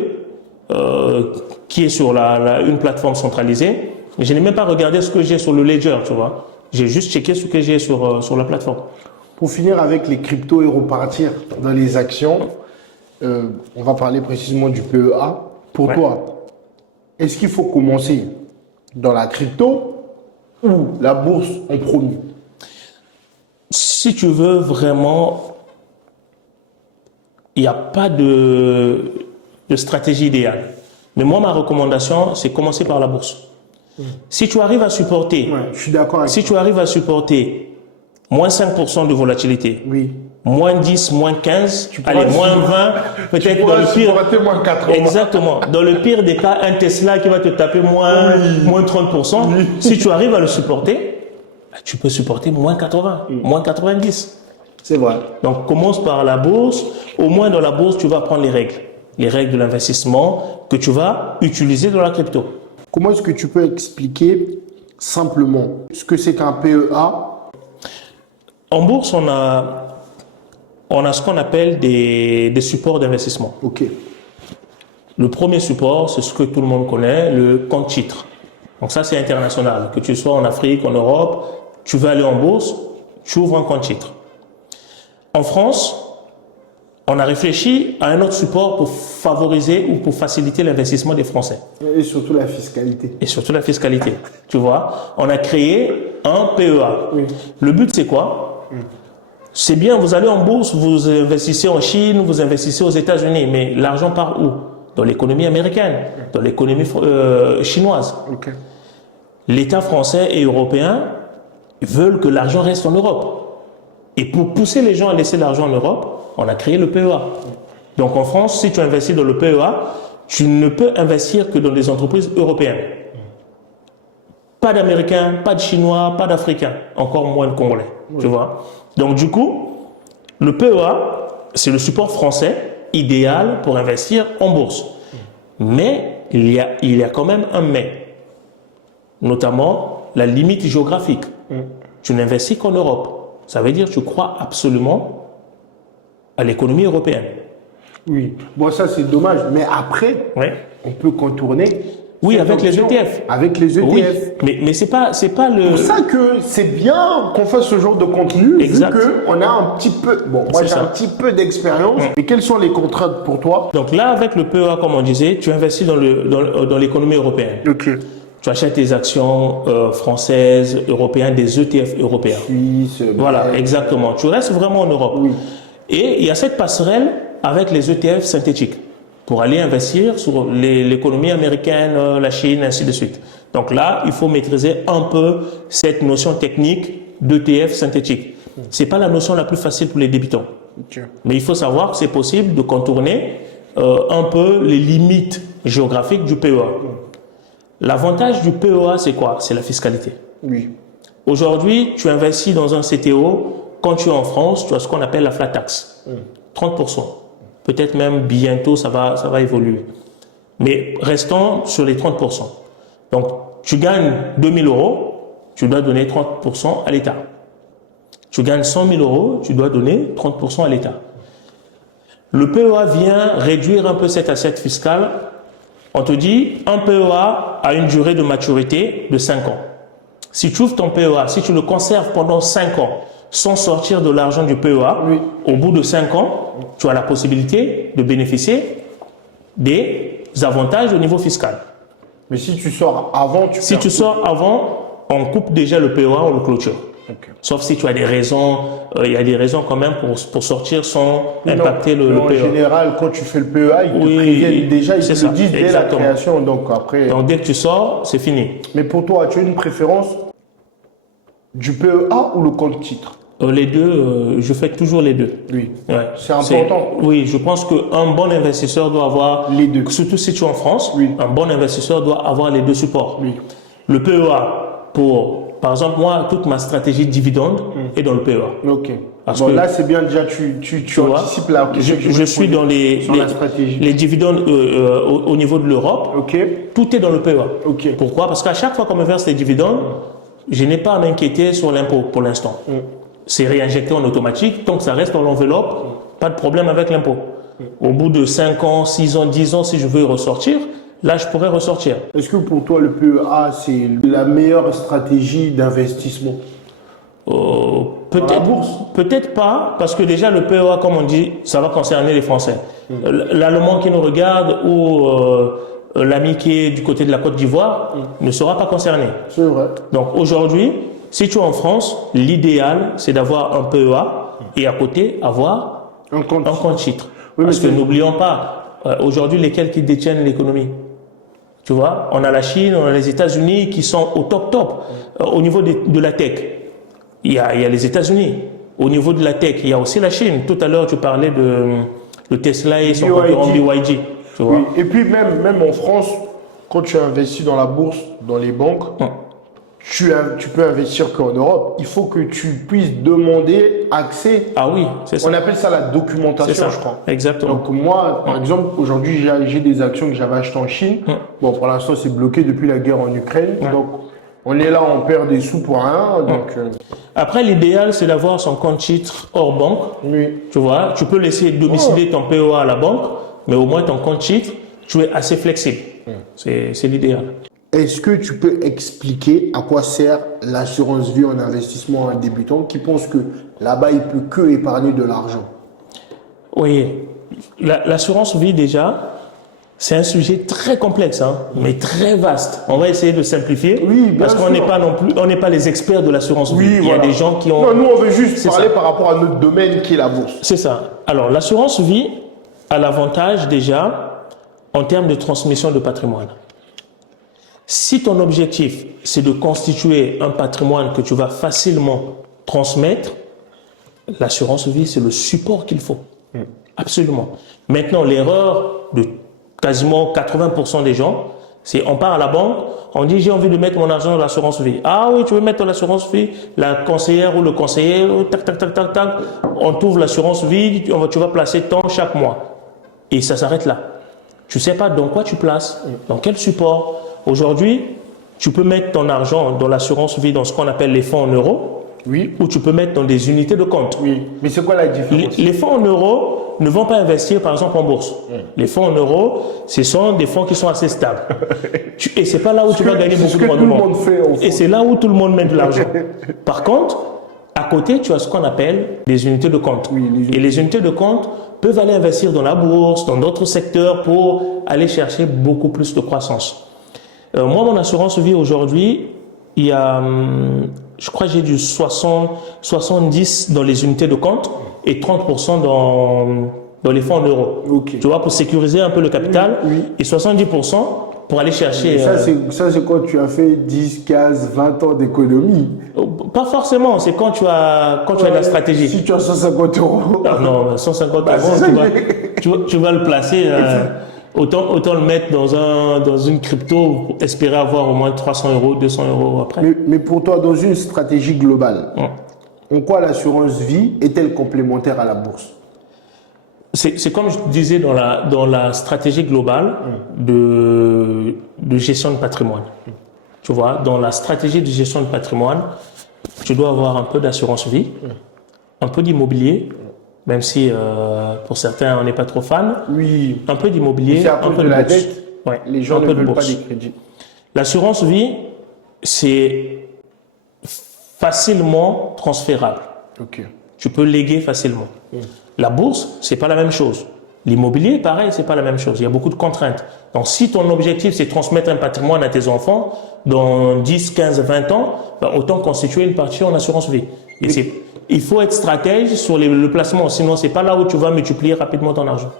qui est sur une plateforme centralisée. Je n'ai même pas regardé ce que j'ai sur le ledger, tu vois. J'ai juste checké ce que j'ai sur la plateforme. Pour finir avec les cryptos et repartir dans les actions, On va parler précisément du PEA. Pour toi, est-ce qu'il faut commencer dans la crypto ou la bourse en premier? Si tu veux vraiment, il n'y a pas de stratégie idéale. Mais moi, ma recommandation, c'est commencer par la bourse. Si tu arrives à supporter, Je suis d'accord avec si tu arrives à supporter moins 5% de volatilité, Oui. moins 10, moins 15, pourras allez, moins supporter- 20, Tu peut-être dans pourras le pire. supporter moins 80. Exactement. Dans le pire des cas, un Tesla qui va te taper moins 30%, si tu arrives à le supporter, tu peux supporter moins 80, moins 90. C'est vrai. Donc, commence par la bourse. Au moins, dans la bourse, tu vas apprendre les règles de l'investissement que tu vas utiliser dans la crypto. Comment est-ce que tu peux expliquer simplement ce que c'est qu'un PEA? En bourse, on a ce qu'on appelle des supports d'investissement. Ok. Le premier support, c'est ce que tout le monde connaît, le compte titre. Donc ça, c'est international. Que tu sois en Afrique, en Europe, tu veux aller en bourse, tu ouvres un compte titre. En France, on a réfléchi à un autre support pour favoriser ou pour faciliter l'investissement des Français. Et surtout la fiscalité. Et surtout la fiscalité. Tu vois, on a créé un PEA. Oui. Le but, c'est quoi? C'est bien, vous allez en bourse, vous investissez en Chine, vous investissez aux États-Unis, mais l'argent part où? Dans l'économie américaine, dans l'économie chinoise. Ok. L'État français et européen veulent que l'argent reste en Europe. Et pour pousser les gens à laisser l'argent en Europe, on a créé le PEA. Donc en France, si tu investis dans le PEA, tu ne peux investir que dans des entreprises européennes. Pas d'Américains, pas de Chinois, pas d'Africains, encore moins de Congolais. Tu vois? Donc du coup, le PEA, c'est le support français idéal pour investir en bourse. Mais il y a quand même un mais, notamment la limite géographique. Tu n'investis qu'en Europe. Ça veut dire que tu crois absolument à l'économie européenne. Oui. Bon, ça, c'est dommage. Mais après, Ouais. on peut contourner. Oui, cette avec les option ETF. Avec les ETF. Oui, mais c'est pas le. C'est pour ça que c'est bien qu'on fasse ce genre de contenu, Exact. vu qu'on a un petit peu, bon, moi C'est j'ai ça. un petit peu d'expérience. Et quelles sont les contraintes pour toi? Donc là, avec le PEA, comme on disait, tu investis dans l'économie européenne. Ok. Tu achètes tes actions françaises, européennes, des ETF européens. Suisse, Voilà, belge. exactement. Tu restes vraiment en Europe. Oui. Et il y a cette passerelle avec les ETF synthétiques pour aller investir sur l'économie américaine, la Chine, ainsi de suite. Donc là, il faut maîtriser un peu cette notion technique d'ETF synthétique. C'est pas la notion la plus facile pour les débutants. Ok. Mais il faut savoir que c'est possible de contourner un peu les limites géographiques du PEA. L'avantage du PEA, c'est quoi? C'est la fiscalité. Oui. Aujourd'hui, tu investis dans un CTO, quand tu es en France, tu as ce qu'on appelle la flat tax. 30%. Peut-être même bientôt, ça va évoluer. Mais restons sur les 30%. Donc, tu gagnes 2000 euros, tu dois donner 30% à l'État. Tu gagnes 100 000 euros, tu dois donner 30% à l'État. Le PEA vient réduire un peu cette assiette fiscale. On te dit, un PEA a une durée de maturité de 5 ans. Si tu ouvres ton PEA, si tu le conserves pendant 5 ans, sans sortir de l'argent du PEA, Oui. au bout de 5 ans, tu as la possibilité de bénéficier des avantages au niveau fiscal. Mais si tu sors avant, tu Si perds tu tout. sors avant, on coupe déjà le PEA, on le clôture. Ok. Sauf si tu as des raisons, il y a des raisons quand même pour sortir sans impacter Non, mais le en PEA. général, quand tu fais le PEA, ils te Oui, préviennent déjà, ils te c'est le ça, disent dès exactement. la création. Donc après. Donc dès que tu sors, c'est fini. Mais pour toi, tu as une préférence du PEA ou le compte titre? Les deux, je fais toujours les deux. Oui. Ouais. C'est important. Oui, je pense qu'un bon investisseur doit avoir Les deux. Surtout si tu es en France, Oui. un bon investisseur doit avoir les deux supports. Oui. Le PEA par exemple, moi, toute ma stratégie dividende est dans le PEA. Ok. Parce Bon, que- là, c'est bien déjà, tu vois, anticipes la question que je vais suis poser dans sur la stratégie. les dividendes au niveau de l'Europe. Ok. Tout est dans le PEA. Ok. Pourquoi? Parce qu'à chaque fois qu'on me verse les dividendes, je n'ai pas à m'inquiéter sur l'impôt pour l'instant. C'est réinjecté en automatique, donc ça reste dans l'enveloppe, pas de problème avec l'impôt. Au bout de 5 ans, 6 ans, 10 ans, si je veux ressortir, là je pourrais ressortir. Est-ce que pour toi, le PEA, c'est la meilleure stratégie d'investissement? Peut-être pas, parce que déjà le PEA, comme on dit, ça va concerner les Français. L'Allemand qui nous regarde ou l'ami qui est du côté de la Côte d'Ivoire ne sera pas concerné. C'est vrai. Donc aujourd'hui, si tu es en France, l'idéal c'est d'avoir un PEA et à côté avoir un compte titre. Oui, parce que n'oublions pas, aujourd'hui lesquels qui détiennent l'économie. Tu vois, on a la Chine, on a les États-Unis qui sont au top. Au niveau de la tech, il y a les États-Unis. Au niveau de la tech, il y a aussi la Chine. Tout à l'heure, tu parlais de Tesla et son concurrent BYD. Tu vois? Oui. Et puis même en France, quand tu investis dans la bourse, dans les banques, tu peux investir qu'en Europe. Il faut que tu puisses demander accès. Ah oui, c'est ça. On appelle ça la documentation, ça. je crois. Exactement. Donc moi, par exemple, aujourd'hui, j'ai des actions que j'avais achetées en Chine. Bon, pour l'instant, c'est bloqué depuis la guerre en Ukraine. Donc, on est là, on perd des sous pour rien. Donc, Après, l'idéal, c'est d'avoir son compte titre hors banque. Oui. Tu vois, tu peux laisser domicilier ton PEA à la banque, mais au moins ton compte titre, tu es assez flexible. C'est l'idéal. Est-ce que tu peux expliquer à quoi sert l'assurance vie en investissement à un débutant qui pense que là-bas, il peut que épargner de l'argent? Oui, l'assurance vie déjà, c'est un sujet très complexe, mais très vaste. On va essayer de simplifier, parce qu'on n'est pas non plus, on n'est pas les experts de l'assurance vie. Il y a des gens qui ont. Non, nous on veut juste parler par rapport à notre domaine qui est la bourse. C'est ça. Alors l'assurance vie a l'avantage déjà en termes de transmission de patrimoine. Si ton objectif c'est de constituer un patrimoine que tu vas facilement transmettre, l'assurance vie c'est le support qu'il faut. Absolument. Maintenant, l'erreur de quasiment 80% des gens, c'est on part à la banque, on dit j'ai envie de mettre mon argent dans l'assurance vie. Ah oui, tu veux mettre dans l'assurance vie, la conseillère ou le conseiller, tac, on trouve l'assurance vie, tu vas placer tant chaque mois. Et ça s'arrête là. Tu ne sais pas dans quoi tu places, dans quel support. Aujourd'hui, tu peux mettre ton argent dans l'assurance vie, dans ce qu'on appelle les fonds en euros, ou tu peux mettre dans des unités de compte. Oui, mais c'est quoi la différence? Les fonds en euros ne vont pas investir par exemple en bourse. Les fonds en euros, ce sont des fonds qui sont assez stables. Et c'est pas là où tu vas gagner beaucoup de rendement. Et c'est là où tout le monde met de l'argent. Par contre, à côté, tu as ce qu'on appelle des unités de compte. Et les unités de compte peuvent aller investir dans la bourse, dans d'autres secteurs pour aller chercher beaucoup plus de croissance. Moi, mon assurance vie aujourd'hui, il y a, je crois que j'ai du 70 dans les unités de compte et 30% dans les fonds en euros. Tu vois, pour sécuriser un peu le capital et 70% pour aller chercher. Ça, c'est quand tu as fait 10, 15, 20 ans d'économie. Pas forcément, c'est quand tu as de la stratégie. Si tu as 150 euros. Non, 150 euros, tu vas le placer. Autant le mettre dans une crypto pour espérer avoir au moins 300 euros, 200 euros après. Mais pour toi, dans une stratégie globale, en quoi l'assurance vie est-elle complémentaire à la bourse? C'est comme je disais dans la stratégie globale de gestion de patrimoine. Tu vois, dans la stratégie de gestion de patrimoine, tu dois avoir un peu d'assurance vie, un peu d'immobilier, même si pour certains on n'est pas trop fan. Oui. Un peu d'immobilier, un peu de la bourse. dette. Les gens ne veulent pas des crédits. L'assurance vie, c'est facilement transférable. Tu peux léguer facilement. La bourse, c'est pas la même chose. L'immobilier, pareil, c'est pas la même chose. Il y a beaucoup de contraintes. Donc, si ton objectif, c'est de transmettre un patrimoine à tes enfants dans 10, 15, 20 ans, autant constituer une partie en assurance vie. Et il faut être stratège sur le placement. Sinon, c'est pas là où tu vas multiplier rapidement ton argent.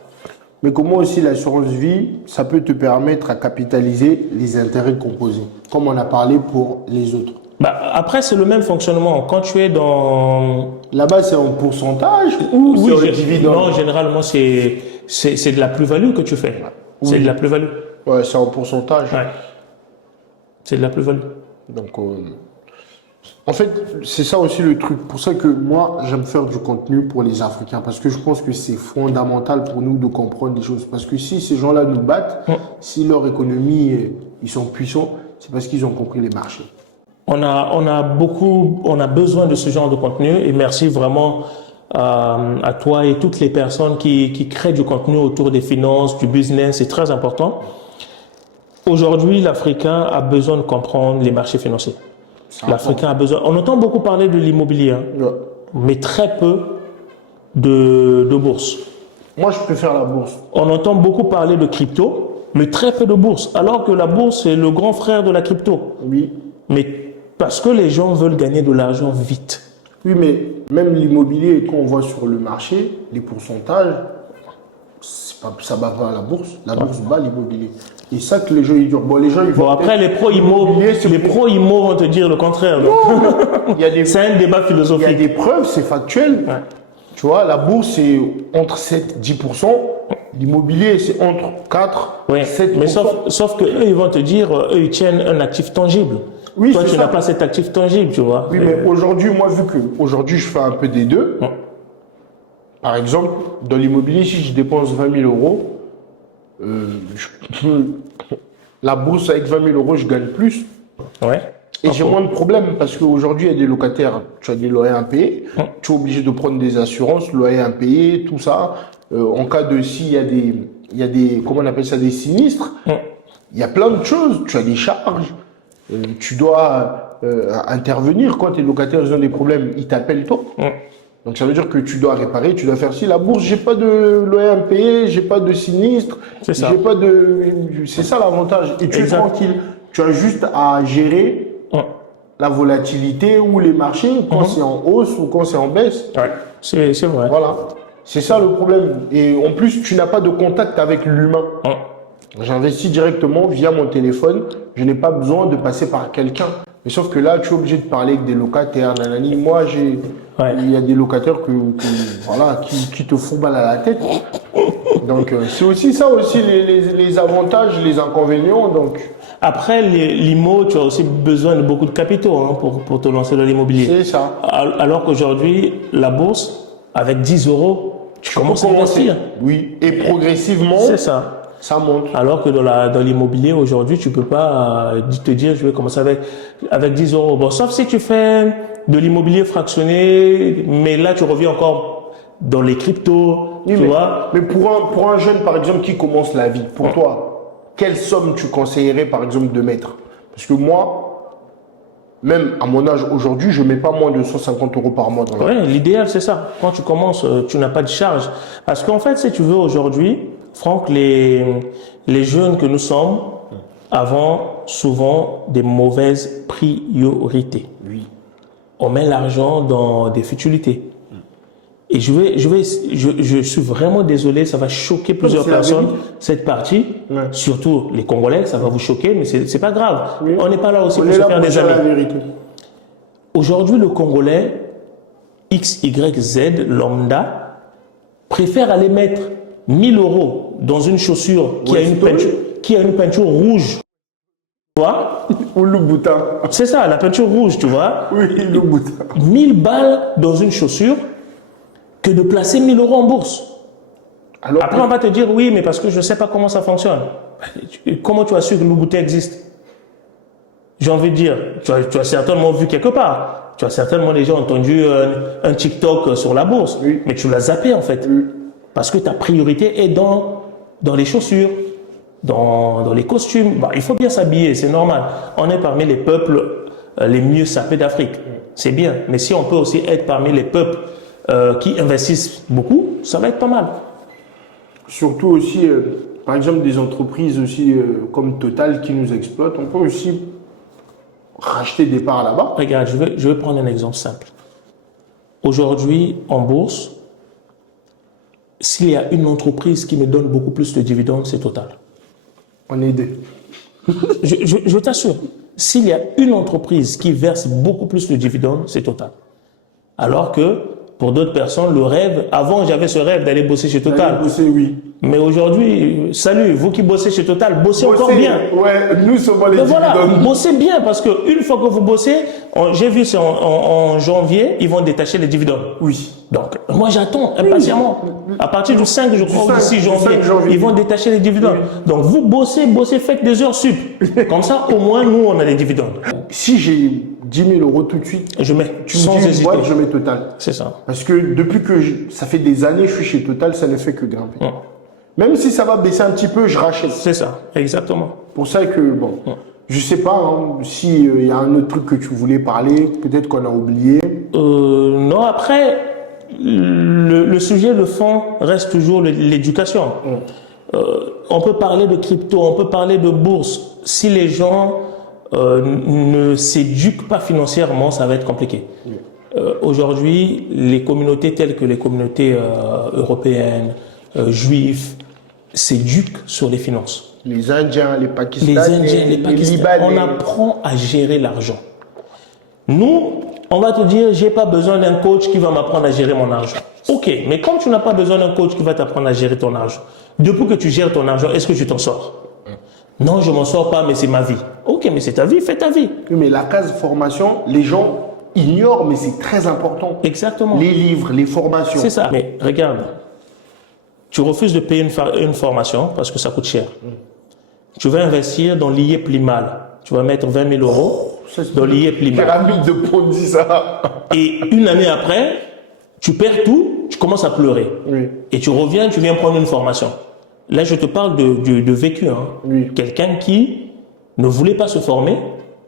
Mais comment aussi l'assurance vie, ça peut te permettre à capitaliser les intérêts composés, comme on a parlé pour les autres? Après, c'est le même fonctionnement. Quand tu es dans... Là-bas, c'est en pourcentage ou c'est en dividende? Non, généralement, c'est de la plus-value que tu fais. C'est de la plus-value. Ouais, c'est en pourcentage. Ouais. C'est de la plus-value. Donc, en fait, c'est ça aussi le truc. Pour ça que moi, j'aime faire du contenu pour les Africains. Parce que je pense que c'est fondamental pour nous de comprendre les choses. Parce que si ces gens-là nous battent, si leur économie, ils sont puissants, c'est parce qu'ils ont compris les marchés. On a besoin de ce genre de contenu et merci vraiment à toi et toutes les personnes qui créent du contenu autour des finances, du business, c'est très important. Aujourd'hui, l'Africain a besoin de comprendre les marchés financiers. L'Africain a besoin. On entend beaucoup parler de l'immobilier, hein, Ouais. mais très peu de bourse. Moi, je préfère la bourse. On entend beaucoup parler de crypto, mais très peu de bourse. Alors que la bourse est le grand frère de la crypto. Oui. Mais parce que les gens veulent gagner de l'argent vite. Oui, mais même l'immobilier, quand on voit sur le marché, les pourcentages, ça ne bat pas la bourse. La bourse bat l'immobilier. Et ça que les gens ils disent. Bon, les gens ils Bon, vont. après, les pro-immo vont te dire le contraire. Donc. Il y a des, C'est un débat il y a philosophique. des preuves, c'est factuel. Ouais. Tu vois, la bourse, c'est entre 7 et 10%. L'immobilier, c'est entre 4 et Oui, 7%. mais sauf qu'eux, ils vont te dire, eux, ils tiennent un actif tangible. Oui, Toi, c'est tu ça. n'as pas cet actif tangible, tu vois. Oui, mais aujourd'hui, moi, vu que aujourd'hui je fais un peu des deux, Ouais. par exemple, dans l'immobilier, si je dépense 20 000 euros, la bourse avec 20 000 euros, je gagne plus. Ouais. Et j'ai moins de problèmes parce qu'aujourd'hui, il y a des locataires, tu as des loyers impayés, Ouais. tu es obligé de prendre des assurances, loyers impayés, tout ça. En cas de s'il y a des, comment on appelle ça, des sinistres, Ouais. il y a plein de choses. Tu as des charges, tu dois intervenir quand tes locataires ils ont des problèmes, ils t'appellent toi. Ouais. Donc ça veut dire que tu dois réparer, tu dois faire ci. La bourse, j'ai pas de loyer impayé, j'ai pas de sinistre, C'est ça. j'ai pas de, c'est ça l'avantage. Et tu es Exact. tranquille. Tu as juste à gérer Ouais. la volatilité ou les marchés quand c'est en hausse ou quand c'est en baisse. Ouais. C'est vrai. Voilà. C'est ça le problème. Et en plus, tu n'as pas de contact avec l'humain. Ouais. J'investis directement via mon téléphone. Je n'ai pas besoin de passer par quelqu'un. Mais sauf que là, tu es obligé de parler avec des locataires. Nanani. Moi, il y a des locataires voilà, qui te font mal à la tête. Donc, c'est aussi ça, aussi les avantages, les inconvénients. Donc, Après, l'IMO, tu as aussi besoin de beaucoup de capitaux hein, pour te lancer dans l'immobilier. c'est ça. Alors qu'aujourd'hui, la bourse, avec 10 euros, tu commences à investir. Oui. Et progressivement, C'est ça. ça monte. Alors que dans l'immobilier, aujourd'hui, tu peux pas te dire, je vais commencer avec 10 euros. Bon, sauf si tu fais de l'immobilier fractionné, mais là, tu reviens encore dans les cryptos, Oui, tu mais, vois. mais pour un jeune, par exemple, qui commence la vie, pour toi, quelle somme tu conseillerais, par exemple, de mettre? Parce que moi, même à mon âge aujourd'hui, je mets pas moins de 150 euros par mois dans la Ouais, l'idéal, c'est ça. Quand tu commences, tu n'as pas de charge. Parce qu'en fait, si tu veux, aujourd'hui, Franck, les jeunes que nous sommes avons souvent des mauvaises priorités. Oui. On met l'argent dans des futilités. Et je suis vraiment désolé, ça va choquer plusieurs c'est la personnes, vérité. cette partie, Ouais. surtout les Congolais, ça va vous choquer, mais c'est pas grave. Oui. On n'est pas là aussi On pour est se là faire pour des dire la amis. vérité. Aujourd'hui, le Congolais, X, Y, Z, lambda, préfère aller mettre 1000 euros dans une chaussure qui a une peinture rouge. Tu vois? Ou le boutin. C'est ça, la peinture rouge, tu vois? Oui, le boutin. 1000 balles dans une chaussure que de placer 1000 euros en bourse. Alors, Après, on va te dire, oui, mais parce que je ne sais pas comment ça fonctionne. Comment tu as su que le boutin existe? J'ai envie de dire, tu as certainement vu quelque part. Tu as certainement déjà entendu un TikTok sur la bourse. Oui. Mais tu l'as zappé, en fait. Oui. Parce que ta priorité est dans les chaussures, dans les costumes. Bah, il faut bien s'habiller, c'est normal. On est parmi les peuples les mieux sapés d'Afrique. C'est bien. Mais si on peut aussi être parmi les peuples qui investissent beaucoup, ça va être pas mal. surtout aussi, par exemple, des entreprises aussi comme Total qui nous exploitent, on peut aussi racheter des parts là-bas. Regarde, je vais prendre un exemple simple. Aujourd'hui, en bourse, s'il y a une entreprise qui me donne beaucoup plus de dividendes, c'est Total. On est deux. Je t'assure, s'il y a une entreprise qui verse beaucoup plus de dividendes, c'est Total. Alors que pour d'autres personnes, le rêve, avant j'avais ce rêve d'aller bosser chez Total. Allez bosser, oui. Mais aujourd'hui, salut, vous qui bossez chez Total, bossez encore bien. Ouais, nous sommes les Mais voilà, dividendes. bossez bien parce qu'une fois que vous bossez, j'ai vu c'est en janvier, ils vont détacher les dividendes. Oui. Donc, moi j'attends impatiemment. À partir du 5, je crois, ou du 6 janvier, ils vont détacher les dividendes. Donc, vous bossez, faites des heures sup. Comme ça, au moins, nous, on a des dividendes. Si j'ai 10 000 euros tout de suite, Je mets tu me sans dis une hésiter. boîte, je mets Total. C'est ça. Parce que depuis que ça fait des années que je suis chez Total, ça ne fait que grimper. Ouais. Même si ça va baisser un petit peu, je rachète. C'est ça, exactement. Pour ça que, bon, Je sais pas s'il y a un autre truc que tu voulais parler, peut-être qu'on a oublié. Non, après, le sujet, le fond, reste toujours l'éducation. On peut parler de crypto, on peut parler de bourse. Si les gens ne s'éduquent pas financièrement, ça va être compliqué. Aujourd'hui, les communautés telles que les communautés européennes, juives, s'éduquent sur les finances. Les Indiens, les Pakistanais, les Pakistanais, on apprend à gérer l'argent. Nous, on va te dire, j'ai pas besoin d'un coach qui va m'apprendre à gérer mon argent. Ok, mais comme tu n'as pas besoin d'un coach qui va t'apprendre à gérer ton argent, depuis que tu gères ton argent, est-ce que tu t'en sors? Non, je m'en sors pas, mais c'est ma vie. Ok, mais c'est ta vie, fais ta vie. Oui, mais la case formation, les gens ignorent, mais c'est très important. Exactement. Les livres, les formations. C'est ça. Mais regarde, tu refuses de payer une formation parce que ça coûte cher. Tu vas investir dans l'IEP Limal. Tu vas mettre 20 000 euros dans l'IEP Limal. Pyramide de Ponzi, ça. Et une année après, tu perds tout, tu commences à pleurer. Oui. Et tu reviens, tu viens prendre une formation. Là, je te parle de vécu. Hein. Oui. Quelqu'un qui ne voulait pas se former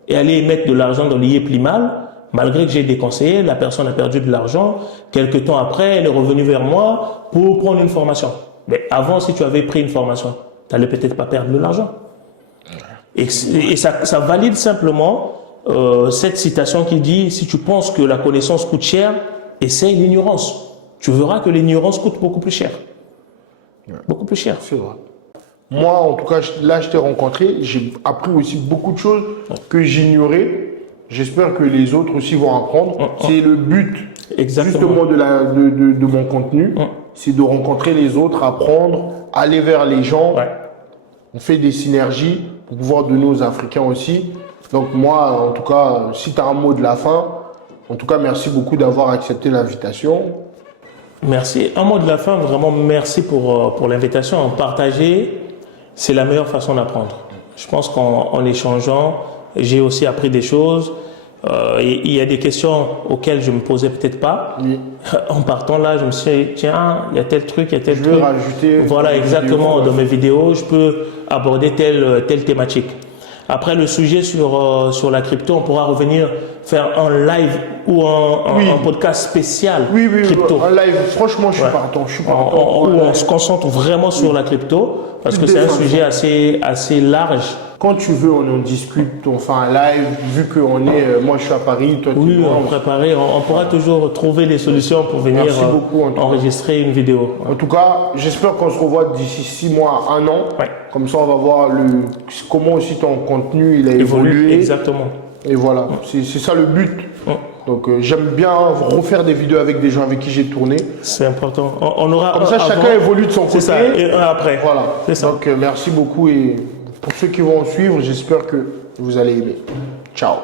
et allait mettre de l'argent dans l'IEP Limal, malgré que j'ai déconseillé, la personne a perdu de l'argent. Quelques temps après, elle est revenue vers moi pour prendre une formation. Mais avant, si tu avais pris une formation, tu n'allais peut-être pas perdre de l'argent. Et ça valide simplement cette citation qui dit, si tu penses que la connaissance coûte cher, essaye l'ignorance. Tu verras que l'ignorance coûte beaucoup plus cher. Beaucoup plus cher. C'est vrai. Moi, en tout cas, là, je t'ai rencontré. J'ai appris aussi beaucoup de choses que j'ignorais. J'espère que les autres aussi vont apprendre. C'est le but justement de mon contenu. C'est de rencontrer les autres, apprendre, aller vers les gens. Ouais. On fait des synergies pour pouvoir donner aux Africains aussi. Donc moi, en tout cas, si tu as un mot de la fin, en tout cas, merci beaucoup d'avoir accepté l'invitation. Merci. Un mot de la fin, vraiment merci pour l'invitation. Partager, c'est la meilleure façon d'apprendre. Je pense qu'en échangeant, j'ai aussi appris des choses. Il y a des questions auxquelles je me posais peut-être pas. Oui. En partant là, je me suis dit, tiens, il y a tel truc, il y a tel truc. Je vais rajouter. Voilà, exactement. Dans mes vidéos, je peux aborder telle thématique. Après, le sujet sur la crypto, on pourra revenir faire un live ou un podcast spécial crypto. Un live. Franchement, je suis partant. Où on se concentre vraiment sur la crypto parce que c'est un sujet assez large. Quand tu veux, on en discute, on fait un live, vu qu'on est, moi je suis à Paris, toi tu es loin. On préparer, on pourra toujours trouver des solutions pour venir enregistrer une vidéo. En tout cas, j'espère qu'on se revoit d'ici 6 mois, 1 an. Ouais. Comme ça, on va voir comment aussi ton contenu il a évolué. Exactement. Et voilà, c'est ça le but. Donc j'aime bien refaire des vidéos avec des gens avec qui j'ai tourné. C'est important. On aura comme ça, chacun évolue de son côté. C'est ça, et un après. Voilà. C'est ça. Donc merci beaucoup et pour ceux qui vont suivre, j'espère que vous allez aimer. Ciao.